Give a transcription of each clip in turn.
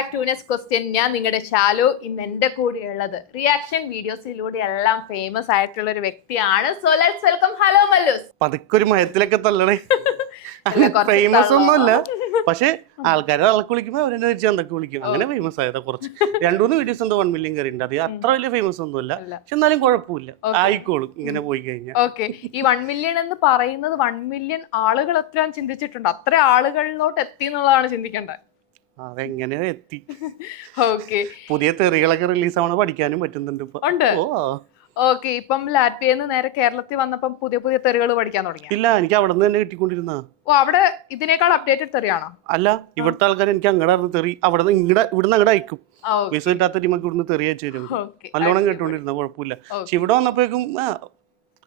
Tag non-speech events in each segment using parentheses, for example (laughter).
Back to Ness question ഞാൻ നിങ്ങളുടെ ശാലു ഇന്ന് എന്റെ കൂടെ ഉള്ളത് റിയാക്ഷൻ വീഡിയോസിലൂടെ എല്ലാം ഫേമസ് ആയിട്ടുള്ള ഒരു വ്യക്തിയാണ്. So let's welcome hello Mallus പതുക്കെ ഒരു മയത്തിലൊക്കെ തള്ളണേ. ഫേമസ്. ഒന്നുമല്ല. പക്ഷെ ആൾക്കാരെ അളക്ക് വിളിക്കുമ്പോൾ അവരെന്നെ വെച്ച് അന്തൊക്കെ വിളിക്കും അങ്ങനെ ഫേമസ് ആയതാ കുറച്ച്. രണ്ടു മൂന്ന് വീഡിയോസ് എന്തോ വൺ മില്യൺ കയറി ഉണ്ട് അത് അത്ര വലിയ ഫേമസ് ഒന്നുമല്ല. പക്ഷെ എന്നാലും കുഴപ്പമില്ല. ആയിക്കോളും ഇങ്ങനെ പോയി കഴിഞ്ഞാൽ ഓക്കെ. ഈ വൺ മില്യൺ എന്ന് പറയുന്നത് വൺ മില്യൺ ആളുകൾ എത്രയാണ് ചിന്തിച്ചിട്ടുണ്ട്? അത്ര ആളുകളിലോട്ട് എത്തി എന്നുള്ളതാണ് ചിന്തിക്കേണ്ടത്. അതെങ്ങനെ എത്തി? ഓക്കെ. പുതിയ തെറികളൊക്കെ റിലീസ് ആവണ പഠിക്കാനും പറ്റുന്നുണ്ട് ഇപ്പൊ. ഉണ്ട്. ഓ. ഓക്കെ ഇപ്പം ലാറ്റ്വിയെന്ന് നേരെ കേരളത്തിൽ വന്നപ്പം പുതിയ പുതിയ തെറികൾ പഠിക്കാൻ തുടങ്ങി. ഇല്ല എനിക്ക് അവിടെ നിന്ന് തന്നെ കിട്ടിക്കൊണ്ടിരുന്ന ഓ അവിടെ ഇതിനേക്കാൾ അപ്ഡേറ്റഡ് തെറിയാണോ? അല്ല ഇവിടുത്തെ ആൾക്കാർ എനിക്ക് അങ്ങടെ അറിഞ്ഞ് തെറി അവിടെ നിന്ന് ഇങ്ങടെ ഇവിടുന്ന് അങ്ങടെ അയക്കും. വിസ കിട്ടാത്ത ടീമൊക്കെ ഇവിടുന്ന് തെറി അയച്ചു തരും. നല്ലോണം കേട്ടോണ്ടിരുന്ന കുഴപ്പമില്ല. പക്ഷെ ഇവിടെ വന്നപ്പോഴേക്കും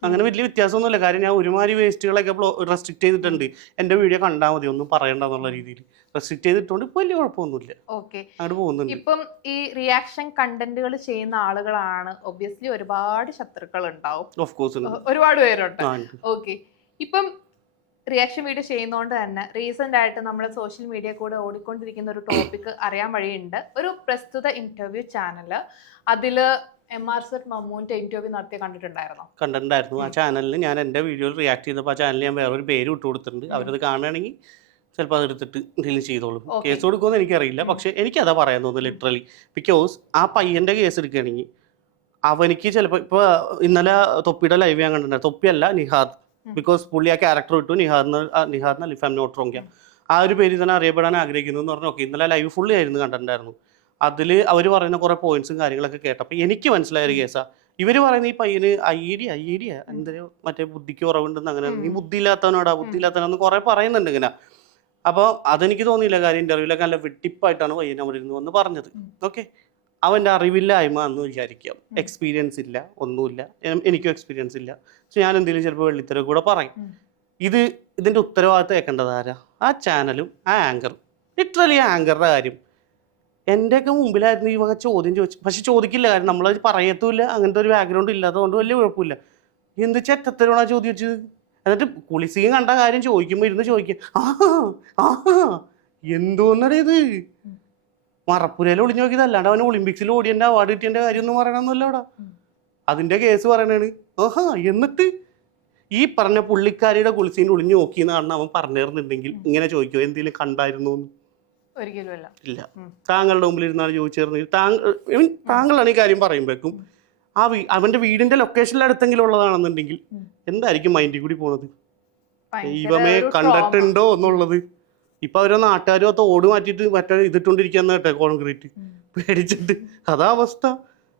അങ്ങനെ വലിയ വ്യത്യാസമൊന്നുമില്ല. കാര്യം ഞാൻ ഒരുമാതിരി വേസ്റ്റുകളൊക്കെ റെസ്ട്രിക്ട് ചെയ്തിട്ടുണ്ട്. എന്റെ വീഡിയോ കണ്ടാൽ മതി ഒന്നും പറയണ്ട എന്നുള്ള രീതിയിൽ. റെസ്ട്രിക്ട് ചെയ്തിട്ടുണ്ട് ഇപ്പൊ വലിയ കുഴപ്പമൊന്നുമില്ല. അങ്ങോട്ട് പോകുന്നുണ്ട്. ഇപ്പം ഈ റിയാക്ഷൻ കണ്ടന്റുകൾ ചെയ്യുന്ന ആളുകളാണ് ഒബ്വിയസ്ലി ഒരുപാട് ശത്രുക്കൾ ഉണ്ടാവും. ഓഫ് കോഴ്സ് ഒരുപാട് പേരുണ്ട്. ഓക്കെ ഇപ്പം റിയാക്ഷൻ വീഡിയോ ചെയ്യുന്നതുകൊണ്ട് തന്നെ റീസെന്റ് ആയിട്ട് നമ്മുടെ സോഷ്യൽ മീഡിയ കൂടെ ഓടിക്കൊണ്ടിരിക്കുന്ന ഒരു ടോപ്പിക് അറിയാൻ വഴിയുണ്ട്. ഒരു പ്രസ്തുത ഇന്റർവ്യൂ ചാനൽ അതിൽ എം ആർ സെറ്റ് മമ്മൂന്റെ ഇന്റർവ്യൂ നടത്തി കണ്ടിട്ടുണ്ടായിരുന്നോ? കണ്ടിട്ടുണ്ടായിരുന്നു. ആ ചാനലിൽ ഞാൻ എന്റെ വീഡിയോയിൽ റിയാക്ട് ചെയ്തപ്പോൾ ആ ചാനലിൽ ഞാൻ വേറൊരു പേര് ഇട്ട് കൊടുത്തിട്ടുണ്ട്. അവരത് കാണുകയാണെങ്കിൽ ചിലപ്പോൾ അതെടുത്തിട്ട് ഡീൽ ചെയ്തോളും. കേസ് കൊടുക്കുമെന്ന് എനിക്കറിയില്ല. പക്ഷെ എനിക്കതാ പറയാൻ തോന്നുന്നു ലിറ്ററലി ബിക്കോസ് ആ പയ്യന്റെ കേസ് എടുക്കുകയാണെങ്കിൽ അവനിക്ക് ചിലപ്പോൾ ഇപ്പോൾ ഇന്നലെ തൊപ്പിയുടെ ലൈവ് ഞാൻ കണ്ടിട്ടുണ്ടായിരുന്നു തൊപ്പിയല്ല നിഹാദ്. ബിക്കോസ് പുള്ളി ആ ക്യാരക്ടർ ഇട്ടു. നിഹാദ് നിഹാദ് അലിഫാം നോട്ട് റോങ്ക ആ ഒരു പേര് തന്നെ അറിയപ്പെടാൻ ആഗ്രഹിക്കുന്നു എന്ന് പറഞ്ഞു ഓക്കെ ഇന്നലെ ലൈവ് ഫുള്ളി ആയിരുന്നു കണ്ടിട്ടുണ്ടായിരുന്നു. അതിൽ അവർ പറയുന്ന കുറേ പോയിന്റ്സും കാര്യങ്ങളൊക്കെ കേട്ടപ്പോൾ എനിക്ക് മനസ്സിലായ ഒരു കേസാ ഇവർ പറയുന്ന ഈ പയ്യന് ഐഡിയ ഐഡിയ. എന്തൊരു മറ്റേ ബുദ്ധിക്ക് കുറവുണ്ടെന്ന് അങ്ങനെ നീ ബുദ്ധി ഇല്ലാത്തവനോടാ ബുദ്ധി ഇല്ലാത്തവനെന്ന് കുറേ പറയുന്നുണ്ട് ഇങ്ങനെ. അപ്പോൾ അതെനിക്ക് തോന്നിയില്ല കാര്യം ഇന്റർവ്യൂലൊക്കെ നല്ല വെട്ടിപ്പായിട്ടാണ് പയ്യൻ അവിടെ ഇരുന്ന് വന്ന് പറഞ്ഞത്. ഓക്കെ? അവന്റെ അറിവില്ലായ്മ എന്ന് വിചാരിക്കാം. എക്സ്പീരിയൻസ് ഇല്ല ഒന്നുമില്ല. എനിക്കും എക്സ്പീരിയൻസ് ഇല്ല. പക്ഷെ ഞാൻ എന്തെങ്കിലും ചിലപ്പോൾ വെള്ളിത്തരം കൂടെ പറയും. ഇത് ഇതിന്റെ ഉത്തരവാദിത്തം ഏക്കേണ്ടത് ആരാ? ആ ചാനലും ആ ആങ്കറും ലിറ്ററലി ആ ആങ്കറുടെ കാര്യം. എന്റെയൊക്കെ മുമ്പിലായിരുന്നു ഈ വക ചോദ്യം ചോദിച്ചു പക്ഷെ ചോദിക്കില്ല. കാര്യം നമ്മളത് പറയത്തുമില്ല. അങ്ങനത്തെ ഒരു ബാക്ക്ഗ്രൗണ്ട് ഇല്ലാത്തതുകൊണ്ട് വലിയ കുഴപ്പമില്ല. എന്ത് ചെറ്റത്തരമാണ് ചോദിച്ചത്? എന്നിട്ട് കുളിസിയും കണ്ട കാര്യം ചോദിക്കുമ്പോൾ ഇരുന്ന് ചോദിക്കും. ആഹാ ആഹാ. എന്തോന്നടേ ഇത്? മറപ്പുരയിൽ ഒളിഞ്ഞു നോക്കിയത് അല്ലാണ്ട് അവന് ഒളിമ്പിക്സിൽ ഓടിയന്റെ അവാർഡ് കിട്ടിയന്റെ കാര്യം ഒന്നും പറയണമെന്നല്ല അവിടെ. അതിന്റെ കേസ് പറയണാണ്. ആഹാ എന്നിട്ട് ഈ പറഞ്ഞ പുള്ളിക്കാരിയുടെ കുളിസീൻ ഒളിഞ്ഞു നോക്കിയെന്നാണ് അവൻ പറഞ്ഞു പറഞ്ഞിരുന്നുണ്ടെങ്കിൽ ഇങ്ങനെ ചോദിക്കുമോ എന്തെങ്കിലും കണ്ടായിരുന്നു എന്ന്? ഇല്ല. താങ്കളുടെ മുമ്പിൽ ഇരുന്നാണ് ചോദിച്ചിരുന്നെങ്കിൽ താങ്കൾ താങ്കളാണ് ഈ കാര്യം പറയുമ്പോഴേക്കും ആ വീ അവന്റെ വീടിന്റെ ലൊക്കേഷനിൽ അടുത്തെങ്കിലും ഉള്ളതാണെന്നുണ്ടെങ്കിൽ. എന്തായിരിക്കും മൈൻഡിൽ കൂടി പോണത്? ദൈവമേ. കണ്ടിട്ടുണ്ടോ എന്നുള്ളത്. ഇപ്പൊ അവരോ നാട്ടുകാരും അത് ഓട് മാറ്റിട്ട് മറ്റേ ഇതിട്ടോണ്ടിരിക്കാന്ന് കേട്ടെ കോൺക്രീറ്റ് പേടിച്ചിട്ട്. അതാ അവസ്ഥ.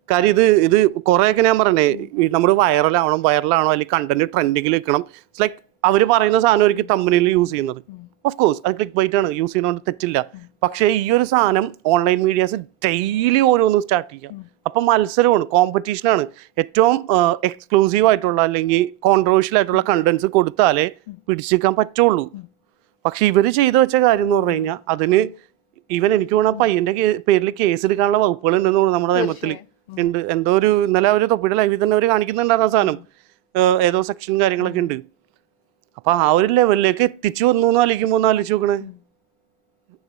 കാര്യം ഇത് ഇത് കുറേയൊക്കെ ഞാൻ പറയണേ. നമ്മൾ വൈറലാവണം വൈറലാണോ അല്ലെങ്കിൽ കണ്ടന്റ് ട്രെൻഡിങ്ങിൽ വെക്കണം ഇറ്റ്സ് ലൈക്ക് അവർ പറയുന്ന സാധനം ആയിരിക്കും തമ്പനിയിൽ യൂസ് ചെയ്യുന്നത്. ഓഫ് കോഴ്സ് അത് ക്ലിക്ക് ബൈറ്റ് ആണ്. യൂസ് ചെയ്യുന്നതുകൊണ്ട് തെറ്റില്ല. പക്ഷേ ഈ ഒരു സാധനം ഓൺലൈൻ മീഡിയാസ് ഡെയിലി ഓരോന്നും സ്റ്റാർട്ട് ചെയ്യാം. ഉം. അപ്പം മത്സരമാണ് കോമ്പറ്റീഷനാണ് ഏറ്റവും എക്സ്ക്ലൂസീവ് ആയിട്ടുള്ള അല്ലെങ്കിൽ കോൺട്രവേഴ്ഷ്യൽ ആയിട്ടുള്ള കണ്ടന്റ്സ് കൊടുത്താലേ പിടിച്ചേക്കാൻ പറ്റുള്ളൂ. പക്ഷെ ഇവർ ചെയ്തു വെച്ച കാര്യം എന്ന് പറഞ്ഞു കഴിഞ്ഞാൽ അതിന് ഈവൻ എനിക്ക് തോന്നുന്നു പയ്യന്റെ പേരിൽ കേസ് എടുക്കാനുള്ള വകുപ്പുകൾ ഉണ്ടെന്ന് തോന്നുന്നു നമ്മുടെ നിയമത്തിൽ ഉണ്ട്. എന്തോ ഒരു ഇന്നലെ അവർ തൊപ്പിയുടെ ലൈവിൽ തന്നെ അവർ കാണിക്കുന്നുണ്ടായിരുന്ന സാധനം. ഏതോ സെക്ഷൻ കാര്യങ്ങളൊക്കെ ഉണ്ട്. അപ്പൊ ആ ഒരു ലെവലിലേക്ക് എത്തിച്ചു വന്നു എന്ന് ആലോചിക്കുമ്പോൾ ഒന്ന് ആലോചിച്ച് നോക്കണേ.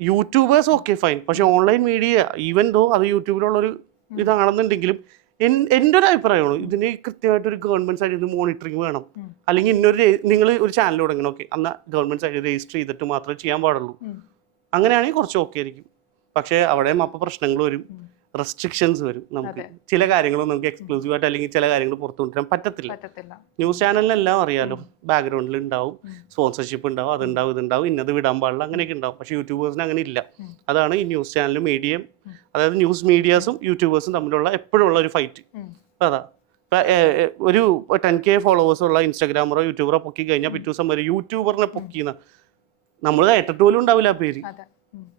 യൂട്യൂബേഴ്സ് ഓക്കെ ഫൈൻ പക്ഷെ ഓൺലൈൻ മീഡിയ ഈവൻ ദോ അത് യൂട്യൂബിലുള്ളൊരു ഇതാണെന്നുണ്ടെങ്കിലും എൻ- എന്റെ ഒരു അഭിപ്രായമാണ്. ഇതിന് കൃത്യമായിട്ട് ഒരു ഗവൺമെന്റ് സൈഡിൽ നിന്ന് മോണിറ്ററിങ് വേണം അല്ലെങ്കിൽ ഇന്നൊരു നിങ്ങൾ ഒരു ചാനൽ തുടങ്ങണം. ഓക്കെ അന്ന് ഗവൺമെന്റ് സൈഡിൽ രജിസ്റ്റർ ചെയ്തിട്ട് മാത്രമേ ചെയ്യാൻ പാടുള്ളൂ. അങ്ങനെയാണെങ്കിൽ കുറച്ച് ഓക്കെ ആയിരിക്കും. പക്ഷേ അവിടെയും അപ്പോൾ പ്രശ്നങ്ങൾ വരും. റെസ്ട്രിക്ഷൻസ് വരും നമുക്ക്. ചില കാര്യങ്ങളും നമുക്ക് എക്സ്ക്ലൂസീവ് ആയിട്ട് അല്ലെങ്കിൽ ചില കാര്യങ്ങൾ പുറത്തു കൊണ്ടുവരാൻ പറ്റത്തില്ല. ന്യൂസ് ചാനലിലെല്ലാം അറിയാലോ. ബാക്ക്ഗ്രൗണ്ടിൽ ഉണ്ടാവും. സ്പോൺസർഷിപ്പ് ഉണ്ടാവും അതുണ്ടാവും ഇതുണ്ടാവും ഇന്നത് വിടാൻ പാടില്ല അങ്ങനെയൊക്കെ ഉണ്ടാവും. പക്ഷേ യൂട്യൂബേഴ്സിന് അങ്ങനെ ഇല്ല അതാണ് ഈ ന്യൂസ് ചാനലും മീഡിയയും അതായത് ന്യൂസ് മീഡിയാസും യൂട്യൂബേഴ്സും തമ്മിലുള്ള എപ്പോഴുള്ള ഒരു ഫൈറ്റ് ഉം. അതാ. ഒരു ടെൻ കെ ഫോളോവേഴ്സ് ഉള്ള ഇൻസ്റ്റാഗ്രാമറോ യൂട്യൂബറോ പൊക്കി കഴിഞ്ഞാൽ പിറ്റേ ദിവസം വരെ യൂട്യൂബറിനെ പൊക്കിയെന്ന നമ്മൾ കേട്ടിട്ട് പോലും ഉണ്ടാവില്ല ആ പേര്.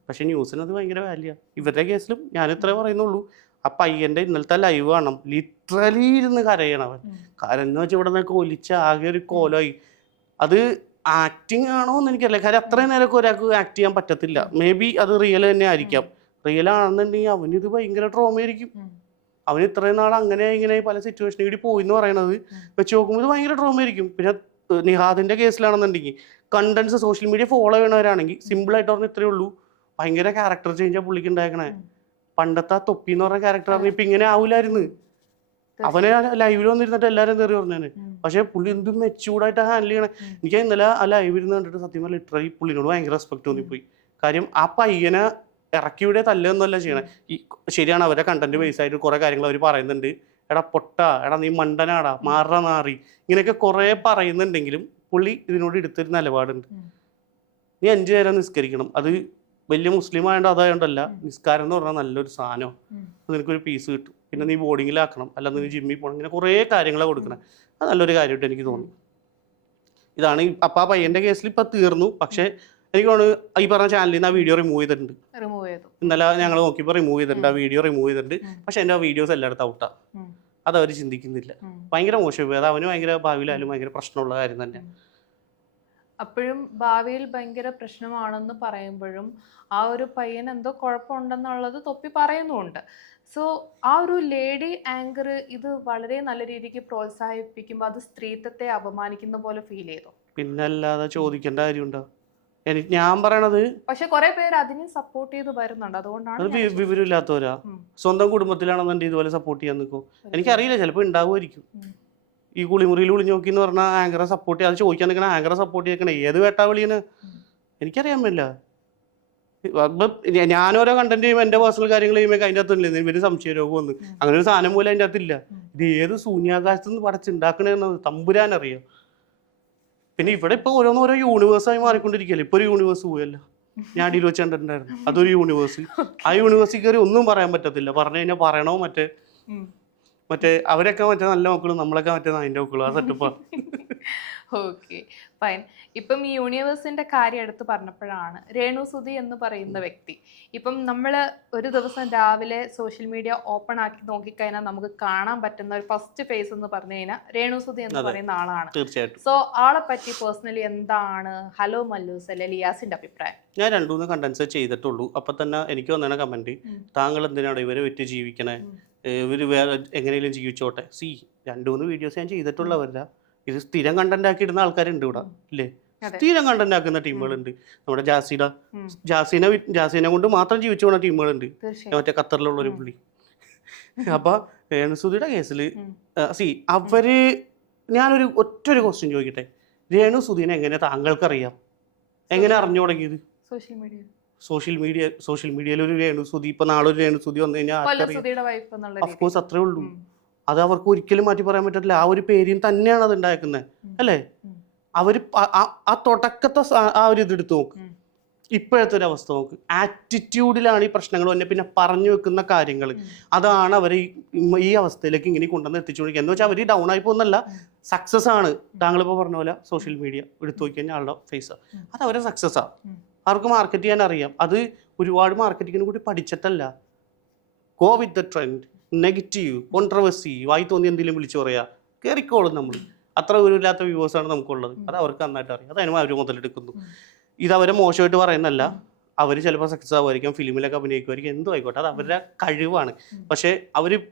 പക്ഷെ ന്യൂസിന് അത് ഭയങ്കര വാല്യ ഇവരുടെ കേസിലും ഞാൻ ഇത്രേ പറയുന്നുള്ളൂ. ആ പയ്യന്റെ ഇന്നലത്തെ ലൈവ് കാണണം ലിറ്ററലി ഇരുന്ന് കരയണവൻ. കരഞ്ഞു വെച്ചാൽ ഇവിടെ നിന്നൊക്കെ ഒലിച്ച ആകെ ഒരു കോലമായി അത് ആക്ടിങ് ആണോ എന്ന് എനിക്കറിയില്ല. കാര്യം അത്രയും നേരമൊക്കെ ഒരാൾക്ക് ആക്ട് ചെയ്യാൻ പറ്റത്തില്ല. മേ ബി അത് റിയൽ തന്നെ ആയിരിക്കാം. റിയൽ ആണെന്നുണ്ടെങ്കിൽ അവനിത് ഇത് ഭയങ്കര ട്രോമയായിരിക്കും അവൻ അവന് ഇത്രയും നാൾ അങ്ങനെ ഇങ്ങനെ പല സിറ്റുവേഷനിൽ കൂടി പോയി എന്ന് പറയണത് വെച്ച് നോക്കുമ്പോൾ ഇത് ഭയങ്കര ട്രോമയായിരിക്കും പിന്നെ നിഹാദിന്റെ കേസിലാണെന്നുണ്ടെങ്കിൽ കണ്ടന്റ്സ് സോഷ്യൽ മീഡിയ ഫോളോ ചെയ്യണവരാണെങ്കിൽ സിമ്പിൾ ആയിട്ട് പറഞ്ഞാൽ ഇത്രയേ ഉള്ളൂ. ഭയങ്കര ക്യാരക്ടർ ചേഞ്ചാ പുള്ളിക്ക് ഉണ്ടാക്കണേ. പണ്ടത്തെ ആ തൊപ്പി എന്ന് പറഞ്ഞ ക്യാരക്ടർ പറഞ്ഞ ഇപ്പൊ ഇങ്ങനെ ആവൂലായിരുന്നു. അവനെ ലൈവിൽ വന്നിരുന്നിട്ട് എല്ലാരും തെറി പറഞ്ഞേനെ. പക്ഷെ പുള്ളി എന്ത് മെച്ചൂർഡായിട്ട് ഹാൻഡിൽ ചെയ്യണേ. എനിക്ക് ഇന്നലെ ആ ലൈവിൽ നിന്ന് കണ്ടിട്ട് സത്യം പറഞ്ഞാൽ ലിറ്ററലി പുള്ളിനോട് ഭയങ്കര റെസ്പെക്ട് തോന്നിപ്പോയി. കാര്യം ആ പയ്യനെ ഇറക്കിയുടെ തല്ലൊന്നുമല്ല ചെയ്യണേ. ഈ ശരിയാണ് അവരെ കണ്ടന്റ് ബേസ് ആയിട്ട് കുറെ കാര്യങ്ങൾ അവർ പറയുന്നുണ്ട്. എടാ പൊട്ട എടാ നീ മണ്ടനാടാ മാറ നാറി ഇങ്ങനെയൊക്കെ കുറെ പറയുന്നുണ്ടെങ്കിലും പുള്ളി ഇതിനോട് എടുത്തൊരു നിലപാടുണ്ട്. നീ അഞ്ചു നേരം നിസ്കരിക്കണം. അത് വലിയ മുസ്ലിം ആയതുകൊണ്ട് അതായതുകൊണ്ടല്ല നിസ്കാരം എന്ന് പറഞ്ഞാൽ നല്ലൊരു സാധനം. നിനക്കൊരു പീസ് കിട്ടും. പിന്നെ നീ ബോർഡിങ്ങിലാക്കണം അല്ലാതെ നീ ജിമ്മിൽ പോകണം ഇങ്ങനെ കുറേ കാര്യങ്ങളാണ് കൊടുക്കണം. അത് നല്ലൊരു കാര്യമായിട്ട് എനിക്ക് തോന്നി. ഇതാണ് അപ്പം ആ പയ്യന്റെ കേസിൽ ഇപ്പൊ തീർന്നു. പക്ഷെ എനിക്ക് തോന്നുന്നു ഈ പറഞ്ഞ ചാനലിൽ നിന്ന് ആ വീഡിയോ റിമൂവ് ചെയ്തിട്ടുണ്ട്. ഇന്നലെ ഞങ്ങൾ നോക്കിയപ്പോൾ റിമൂവ് ചെയ്തിട്ടുണ്ട്. ആ വീഡിയോ റിമൂവ് ചെയ്തിട്ടുണ്ട്. പക്ഷെ എന്റെ ആ വീഡിയോസ് എല്ലായിടത്തും ഔട്ടാണ്. അത് അവർ ചിന്തിക്കുന്നില്ല. ഭയങ്കര മോശം. അത് അവന് ഭയങ്കര ഭാവിയിലായാലും ഭയങ്കര പ്രശ്നമുള്ള കാര്യം തന്നെ അപ്പോഴും ഭാവിയിൽ ഭയങ്കര പ്രശ്നമാണെന്ന് പറയുമ്പോഴും ആ ഒരു പയ്യൻ എന്തോ കുഴപ്പമുണ്ടെന്നുള്ളത് തൊപ്പി പറയുന്നുണ്ട് സോ ആ ഒരു ലേഡി ആങ്കർ ഇത് വളരെ നല്ല രീതിക്ക് പ്രോത്സാഹിപ്പിക്കുമ്പോൾ അത് സ്ത്രീത്വത്തെ അപമാനിക്കുന്ന പോലെ ഫീൽ ചെയ്തു. പിന്നല്ലാതെ ചോദിക്കേണ്ട കാര്യമുണ്ടോ? എനിക്ക് ഞാൻ പറയണത് പക്ഷെ കുറെ പേര് അതിനെ സപ്പോർട്ട് ചെയ്ത് വരുന്നുണ്ട്. അതുകൊണ്ടാണ് വിവരമില്ലാത്തവരാ. സ്വന്തം കുടുംബത്തിലാണെന്നുണ്ടെങ്കിൽ ഇതുപോലെ സപ്പോർട്ട് ചെയ്യാൻ നിൽക്കും. എനിക്കറിയില്ല ചിലപ്പോൾ ഉണ്ടാവുമായിരിക്കും. ഈ കുളിമുറിയിൽ ഒളിഞ്ഞു നോക്കി എന്ന് പറഞ്ഞാൽ ആങ്കറെ സപ്പോർട്ട് ചെയ്യാൻ അത് ചോദിക്കാൻ നിൽക്കണ ആങ്കറെ സപ്പോർട്ട് ചെയ്യണേ ഏത് വേട്ടാവിളിയാണ്. എനിക്കറിയാൻ പറ്റില്ല. ഞാനോരോ കണ്ടന്റ് ചെയ്യുമ്പോൾ എന്റെ പേഴ്സണൽ കാര്യങ്ങൾ ചെയ്യുമ്പോൾ അതിന്റെ അകത്തില്ല ഇവർ സംശയ രോഗം വന്ന്. അങ്ങനെ ഒരു സാധനം പോലും അതിന്റെ അകത്തില്ല. ഇത് ഏത് ശൂന്യാകാശത്ത് നിന്ന് പടച്ചുണ്ടാക്കണെന്ന് തമ്പുരാൻ അറിയാം. പിന്നെ ഇവിടെ ഇപ്പൊ ഓരോന്നോരോ യൂണിവേഴ്സായി മാറിക്കൊണ്ടിരിക്കുകയല്ലേ? ഇപ്പൊ ഒരു യൂണിവേഴ്സ് പോയല്ലോ. ഞാൻ അടിയിൽ വെച്ച് കണ്ടിട്ടുണ്ടായിരുന്നു അതൊരു യൂണിവേഴ്സ് ആ യൂണിവേഴ്സിൽ കയറി ഒന്നും പറയാൻ പറ്റത്തില്ല. പറഞ്ഞു കഴിഞ്ഞാൽ പറയണോ മറ്റേ. മറ്റേ അവരൊക്കെ മറ്റേ നല്ല മക്കളും നമ്മളൊക്കെ മറ്റേ അതിന്റെ മക്കളും. ആ സെറ്റപ്പാ ഓക്കെ ഫൈൻ ഇപ്പം ഈ യൂണിവേഴ്സിന്റെ കാര്യം എടുത്ത് പറഞ്ഞപ്പോഴാണ് രേണു സുധി എന്ന് പറയുന്ന വ്യക്തി. ഇപ്പം നമ്മൾ ഒരു ദിവസം രാവിലെ സോഷ്യൽ മീഡിയ ഓപ്പൺ ആക്കി നോക്കിക്കഴിഞ്ഞാൽ നമുക്ക് കാണാൻ പറ്റുന്ന ഒരു ഫസ്റ്റ് ഫേസ് എന്ന് പറഞ്ഞു കഴിഞ്ഞാൽ രേണു സുധി എന്ന്. പറയുന്ന ആളാണ്. തീർച്ചയായിട്ടും. സോ ആളെ പറ്റി പേഴ്സണലി എന്താണ് ഹലോ മല്ലൂസ് അല്ലെ ലിയാസിന്റെ അഭിപ്രായം? ഞാൻ രണ്ടു മൂന്ന് കണ്ടൻസ് ചെയ്തിട്ടുള്ളൂ. അപ്പൊ തന്നെ എനിക്ക് വന്നേണ കമന്റ്. താങ്കൾ എന്തിനാണ് ഇവരെ വിറ്റ് ജീവിക്കണേ? ഉം. ഇവർ വേറെ എങ്ങനെയും ജീവിച്ചോട്ടെ. സി രണ്ടു മൂന്ന് വീഡിയോസ് ഞാൻ ചെയ്തിട്ടുള്ളവരല്ല. ഇത് സ്ഥിരം കണ്ടന്റ് ആക്കി ഇടുന്ന ആൾക്കാരുണ്ട് ഇവിടെ ഇല്ലേ. സ്ഥിരം കണ്ടന്റ് ആക്കുന്ന ടീമുകളുണ്ട് നമ്മുടെ ജാസീന ജാസീന ജാസിനെ കൊണ്ട് മാത്രം ജീവിച്ചു പോണ ടീമുകളുണ്ട് മറ്റേ ഖത്തറിലുള്ള ഒരു പുള്ളി. അപ്പൊ രേണുസുധിയുടെ കേസിൽ. സി അവർ ഞാനൊരു ഒറ്റൊരു ക്വസ്റ്റ്യൻ ചോദിക്കട്ടെ. രേണു സുധീനെ എങ്ങനെ താങ്കൾക്കറിയാം? എങ്ങനെ അറിഞ്ഞു തുടങ്ങിയത്? Social media. Social media social മീഡിയയിൽ ഒരു രേണു സുധി ഇപ്പൊ നാളെ ഒരു രേണു സുധി വന്നു കഴിഞ്ഞാൽ കൊല്ലം ആർക്കറിയാം വൈഫ് എന്നുള്ള രീതി കോഴ്സ് അത്രേ ഉള്ളൂ. അത് അവർക്ക് ഒരിക്കലും മാറ്റി പറയാൻ പറ്റത്തില്ല. ആ ഒരു പേരിൽ തന്നെയാണ് അത് ഉണ്ടാക്കുന്നത്. അല്ലേ. അവർ ആ- തുടക്കത്തെ ആ ഒരു ഇത് എടുത്ത് നോക്ക്. ഇപ്പോഴത്തെ ഒരു അവസ്ഥ നോക്ക്. ആറ്റിറ്റ്യൂഡിലാണ് ഈ പ്രശ്നങ്ങൾ തന്നെ പിന്നെ പറഞ്ഞു വെക്കുന്ന കാര്യങ്ങൾ അതാണ് അവർ ഈ- അവസ്ഥയിലേക്ക് ഇങ്ങനെ കൊണ്ടുവന്ന് എത്തിച്ചുകൊണ്ടിരിക്കുക എന്ന് വെച്ചാൽ അവർ ഡൗൺ ആയി പോകുന്നല്ല സക്സസ് ആണ്. താങ്കളിപ്പോൾ പറഞ്ഞ പോലെ സോഷ്യൽ മീഡിയ എടുത്തു നോക്കി കഴിഞ്ഞാൽ ആളുടെ ഫേസ് അത് അവരെ സക്സസ് ആ. ഉം. അവർക്ക് മാർക്കറ്റ് ചെയ്യാൻ അറിയാം. അത് ഒരുപാട് മാർക്കറ്റിങ്ങിന് കൂടി പഠിച്ചിട്ടല്ല. Go with the trend negative controversy വായി തോന്നി എന്തെങ്കിലും വിളിച്ചു പറയാ കയറിക്കോളും നമ്മൾ അത്ര ഗുരുവില്ലാത്ത വ്യൂവേഴ്സാണ് നമുക്കുള്ളത്. അത് അവർക്ക് നന്നായിട്ട് അറിയാം. അതായത് അവർ മുതലെടുക്കുന്നു. ഇത് അവരെ മോശമായിട്ട് പറയുന്നല്ല. അവർ ചിലപ്പോൾ സക്സസ് ആവുമായിരിക്കും ഫിലിമിലൊക്കെ അഭിനയിക്കുമായിരിക്കും എന്തും ആയിക്കോട്ടെ. അത് അവരുടെ കഴിവാണ്. പക്ഷേ അവർ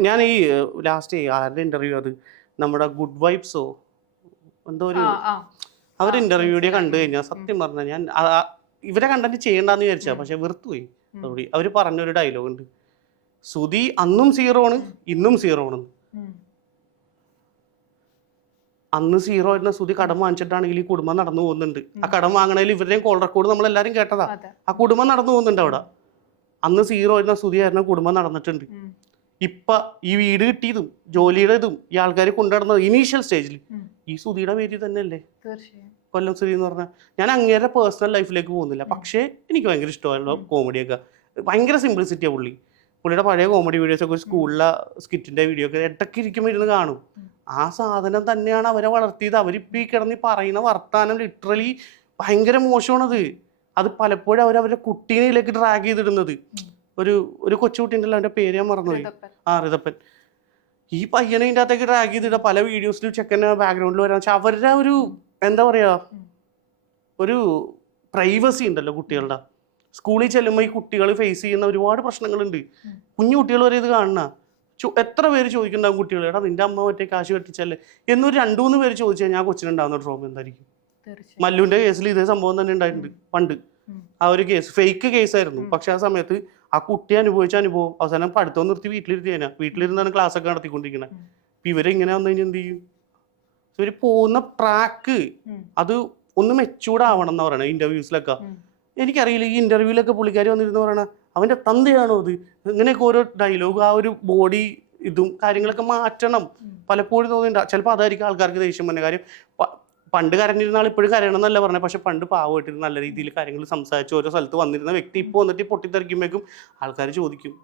ഞാൻ ഈ ലാസ്റ്റ് ആരുടെ ഇന്റർവ്യൂ അത്? നമ്മുടെ ഗുഡ് വൈബ്സോ എന്തോ ഒരു. അവർ ഇന്റർവ്യൂ ഇന്റർവ്യൂടെ കണ്ടു കഴിഞ്ഞാൽ സത്യം പറഞ്ഞാൽ ഞാൻ ഇവരെ കണ്ടന്റ് ചെയ്യണ്ടെന്ന് വിചാരിച്ചാ. പക്ഷെ വെറുത്തുപോയി. അതോടെ അവർ പറഞ്ഞൊരു ഡയലോഗ് ഉണ്ട്. സുധി അന്നും സീറോ ആണ് ഇന്നും സീറോ ആണ്. അന്ന് സീറോ ആയിരുന്ന സുധി കടം വാങ്ങിച്ചിട്ടാണെങ്കിൽ ഈ കുടുംബം നടന്നു പോകുന്നുണ്ട്. ആ കടം വാങ്ങണതിൽ ഇവരുടെയും കോൾ റെക്കോർഡ് നമ്മൾ എല്ലാവരും കേട്ടതാ ആ കുടുംബം നടന്നു പോകുന്നുണ്ട് അവിടെ. അന്ന് സീറോ ആയിരുന്ന സുധി ആയിരുന്ന കുടുംബം നടന്നിട്ടുണ്ട്. ഇപ്പൊ ഈ വീട് കിട്ടിയതും ജോലിയുടെ ഇതും ഈ ആൾക്കാർ കൊണ്ടുനടന്നത് ഇനീഷ്യൽ സ്റ്റേജിൽ ഈ സുധിയുടെ പേര് തന്നെയല്ലേ? കൊല്ലം സുധി എന്ന് പറഞ്ഞാൽ ഞാൻ അങ്ങേരെ പേഴ്സണൽ ലൈഫിലേക്ക് പോകുന്നില്ല. പക്ഷേ എനിക്ക് ഭയങ്കര ഇഷ്ടമായിരുന്നു കോമഡിയൊക്കെ ഭയങ്കര സിംപ്ലിസിറ്റിയാണ് പുള്ളി. പുള്ളിയുടെ പഴയ കോമഡി വീഡിയോസ് ഒക്കെ സ്കൂളിലെ സ്കിറ്റിന്റെ വീഡിയോ ഒക്കെ ഇടയ്ക്ക് ഇരിക്കുമ്പോൾ ഇരുന്ന് കാണും. ആ സാധനം തന്നെയാണ് അവരെ വളർത്തിയത്. അവരിപ്പോൾ ഈ കിടന്ന് പറയുന്ന വർത്താനം ലിറ്ററലി ഭയങ്കര മോശമാണത്. അത് പലപ്പോഴും അവരവരുടെ കുട്ടീനയിലേക്ക് ഡ്രാഗ് ചെയ്തിടുന്നത്. ഒരു ഒരു ഒരു കൊച്ചുകുട്ടീന്റെ അവന്റെ പേര് ഞാൻ മറന്നുപോയി. ആ റിതപ്പൻ ഈ പയ്യനെ ഇതിന്റെ അകത്തേക്ക് ഡ്രാഗ് ചെയ്തിട്ട് പല വീഡിയോസിലും ചെക്കന് ബാക്ക്ഗ്രൗണ്ടിൽ വരാൻ വെച്ചാൽ അവരുടെ ഒരു എന്താ പറയുക. ഒരു പ്രൈവസി ഉണ്ടല്ലോ കുട്ടികളുടെ സ്കൂളിൽ ചെല്ലുമ്പോൾ ഈ കുട്ടികൾ ഫേസ് ചെയ്യുന്ന ഒരുപാട് പ്രശ്നങ്ങളുണ്ട്. കുഞ്ഞു കുട്ടികൾ വരെ ഇത് കാണുന്ന എത്ര പേര് ചോദിക്കുന്നുണ്ടാവും കുട്ടികൾ എടാ നിന്റെ അമ്മ മറ്റേ കാശ് കെട്ടിച്ചല്ലേ എന്നൊരു രണ്ടു മൂന്ന് പേര് ചോദിച്ചു കഴിഞ്ഞാൽ ആ കൊച്ചിനുണ്ടാവുന്ന ഡ്രോമ എന്തായിരിക്കും മല്ലുവിന്റെ കേസിൽ ഇതേ സംഭവം തന്നെ ഉണ്ടായിട്ടുണ്ട് പണ്ട്. ആ ഒരു കേസ് ഫേക്ക് കേസായിരുന്നു. പക്ഷെ ആ സമയത്ത് ആ കുട്ടി അനുഭവിച്ച അനുഭവം അവസാനം പഠിത്തം നിർത്തി വീട്ടിലിരുത്തി കഴിഞ്ഞാൽ വീട്ടിലിരുന്നാണ് ക്ലാസ് ഒക്കെ നടത്തിക്കൊണ്ടിരിക്കുന്നത് ഇപ്പൊ ഇവരെങ്ങനെ വന്നു കഴിഞ്ഞാൽ എന്ത് ചെയ്യും? ഇവർ പോകുന്ന ട്രാക്ക് അത് ഒന്ന് മെച്ചൂർഡ് ആവണം എന്ന് പറയണേ ഇന്റർവ്യൂസിലൊക്കെ. എനിക്കറിയില്ല ഈ ഇന്റർവ്യൂലൊക്കെ പുള്ളിക്കാരി വന്നിരുന്ന് പറയണ. അവന്റെ തന്തയാണോ അത് ഇങ്ങനെയൊക്കെ ഓരോ ഡയലോഗ് ആ ഒരു ബോഡി ഇതും കാര്യങ്ങളൊക്കെ മാറ്റണം. പലപ്പോഴും തോന്നിയിട്ടുണ്ട്. ചിലപ്പോൾ അതായിരിക്കും ആൾക്കാർക്ക് ദേഷ്യം വന്ന കാര്യം പണ്ട് കരഞ്ഞിരുന്ന ആൾ ഇപ്പോഴും കരയണം എന്നല്ല പറഞ്ഞത്. പക്ഷെ പണ്ട് പാവമായിട്ടിരുന്ന നല്ല രീതിയിൽ കാര്യങ്ങൾ സംസാരിച്ച് ഓരോ സ്ഥലത്ത് വന്നിരുന്ന വ്യക്തി ഇപ്പോൾ വന്നിട്ട് പൊട്ടിത്തെറിക്കുമ്പോഴേക്കും ആൾക്കാർ ചോദിക്കും.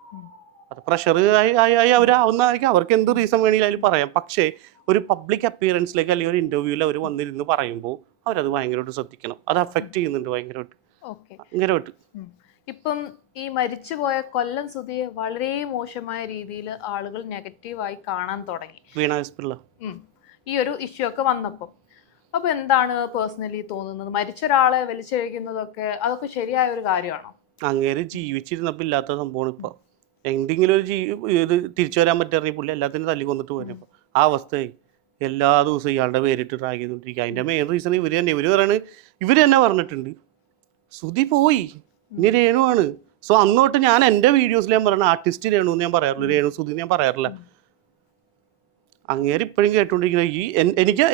അത് പ്രഷർ ആയി ആയി ആയി അവരാവുന്നതായിരിക്കും അവർക്ക് എന്ത് റീസൺ വേണമെങ്കിലും അതിൽ പറയാം. പക്ഷേ ഒരു പബ്ലിക് അപ്പിയറൻസിലേക്ക് അല്ലെങ്കിൽ ഒരു ഇന്റർവ്യൂവിൽ അവർ വന്നിരുന്ന് പറയുമ്പോൾ അവരത് ഭയങ്കരമായിട്ട് ശ്രദ്ധിക്കണം. അത് അഫക്റ്റ് ചെയ്യുന്നുണ്ട് ഭയങ്കരമായിട്ട്. ഭയങ്കരമായിട്ട്. ഇപ്പം ഈ മരിച്ചുപോയ കൊല്ലം സുധിയെ വളരെ മോശമായ രീതിയിൽ ആളുകൾ നെഗറ്റീവായി കാണാൻ തുടങ്ങി. വീണ ഈ ഒരു ഇഷ്യൂ ഒക്കെ വന്നപ്പോൾ അപ്പൊ എന്താണ് പേഴ്സണലി തോന്നുന്നത്? മരിച്ച ഒരാളെ വലിച്ചഴിക്കുന്നതൊക്കെ അതൊക്കെ ശരിയായ ഒരു കാര്യമാണോ? അങ്ങനെ ജീവിച്ചിരുന്നപ്പോൾ ഇല്ലാത്ത സംഭവമാണ് ഇപ്പോൾ എന്തെങ്കിലും ഒരു ഇത് തിരിച്ചു വരാൻ പറ്റാറിയ പുള്ളി എല്ലാത്തിനും തല്ലി കൊന്നിട്ട് പോയപ്പോൾ ആ അവസ്ഥയായി. എല്ലാ ദിവസവും ഇയാളുടെ പേരിട്ട് ട്രാക്ക് ചെയ്തുകൊണ്ടിരിക്കുക അതിന്റെ മെയിൻ റീസൺ ഇവർ തന്നെ. ഇവർ പറയുന്നത് ഇവർ തന്നെ പറഞ്ഞിട്ടുണ്ട്. ശ്രുതി പോയി. ഇനി ആണ് സോ അന്നോട്ട് ഞാൻ എന്റെ വീഡിയോസിൽ ഞാൻ പറയുന്നത് ആർട്ടിസ്റ്റ് രേണു എന്ന് ഞാൻ പറയാറില്ല. രേണു എന്ന് ഞാൻ പറയാറില്ല. അങ്ങേര് ഇപ്പോഴും കേട്ടോണ്ടിരിക്കുന്ന. ഈ എനിക്ക്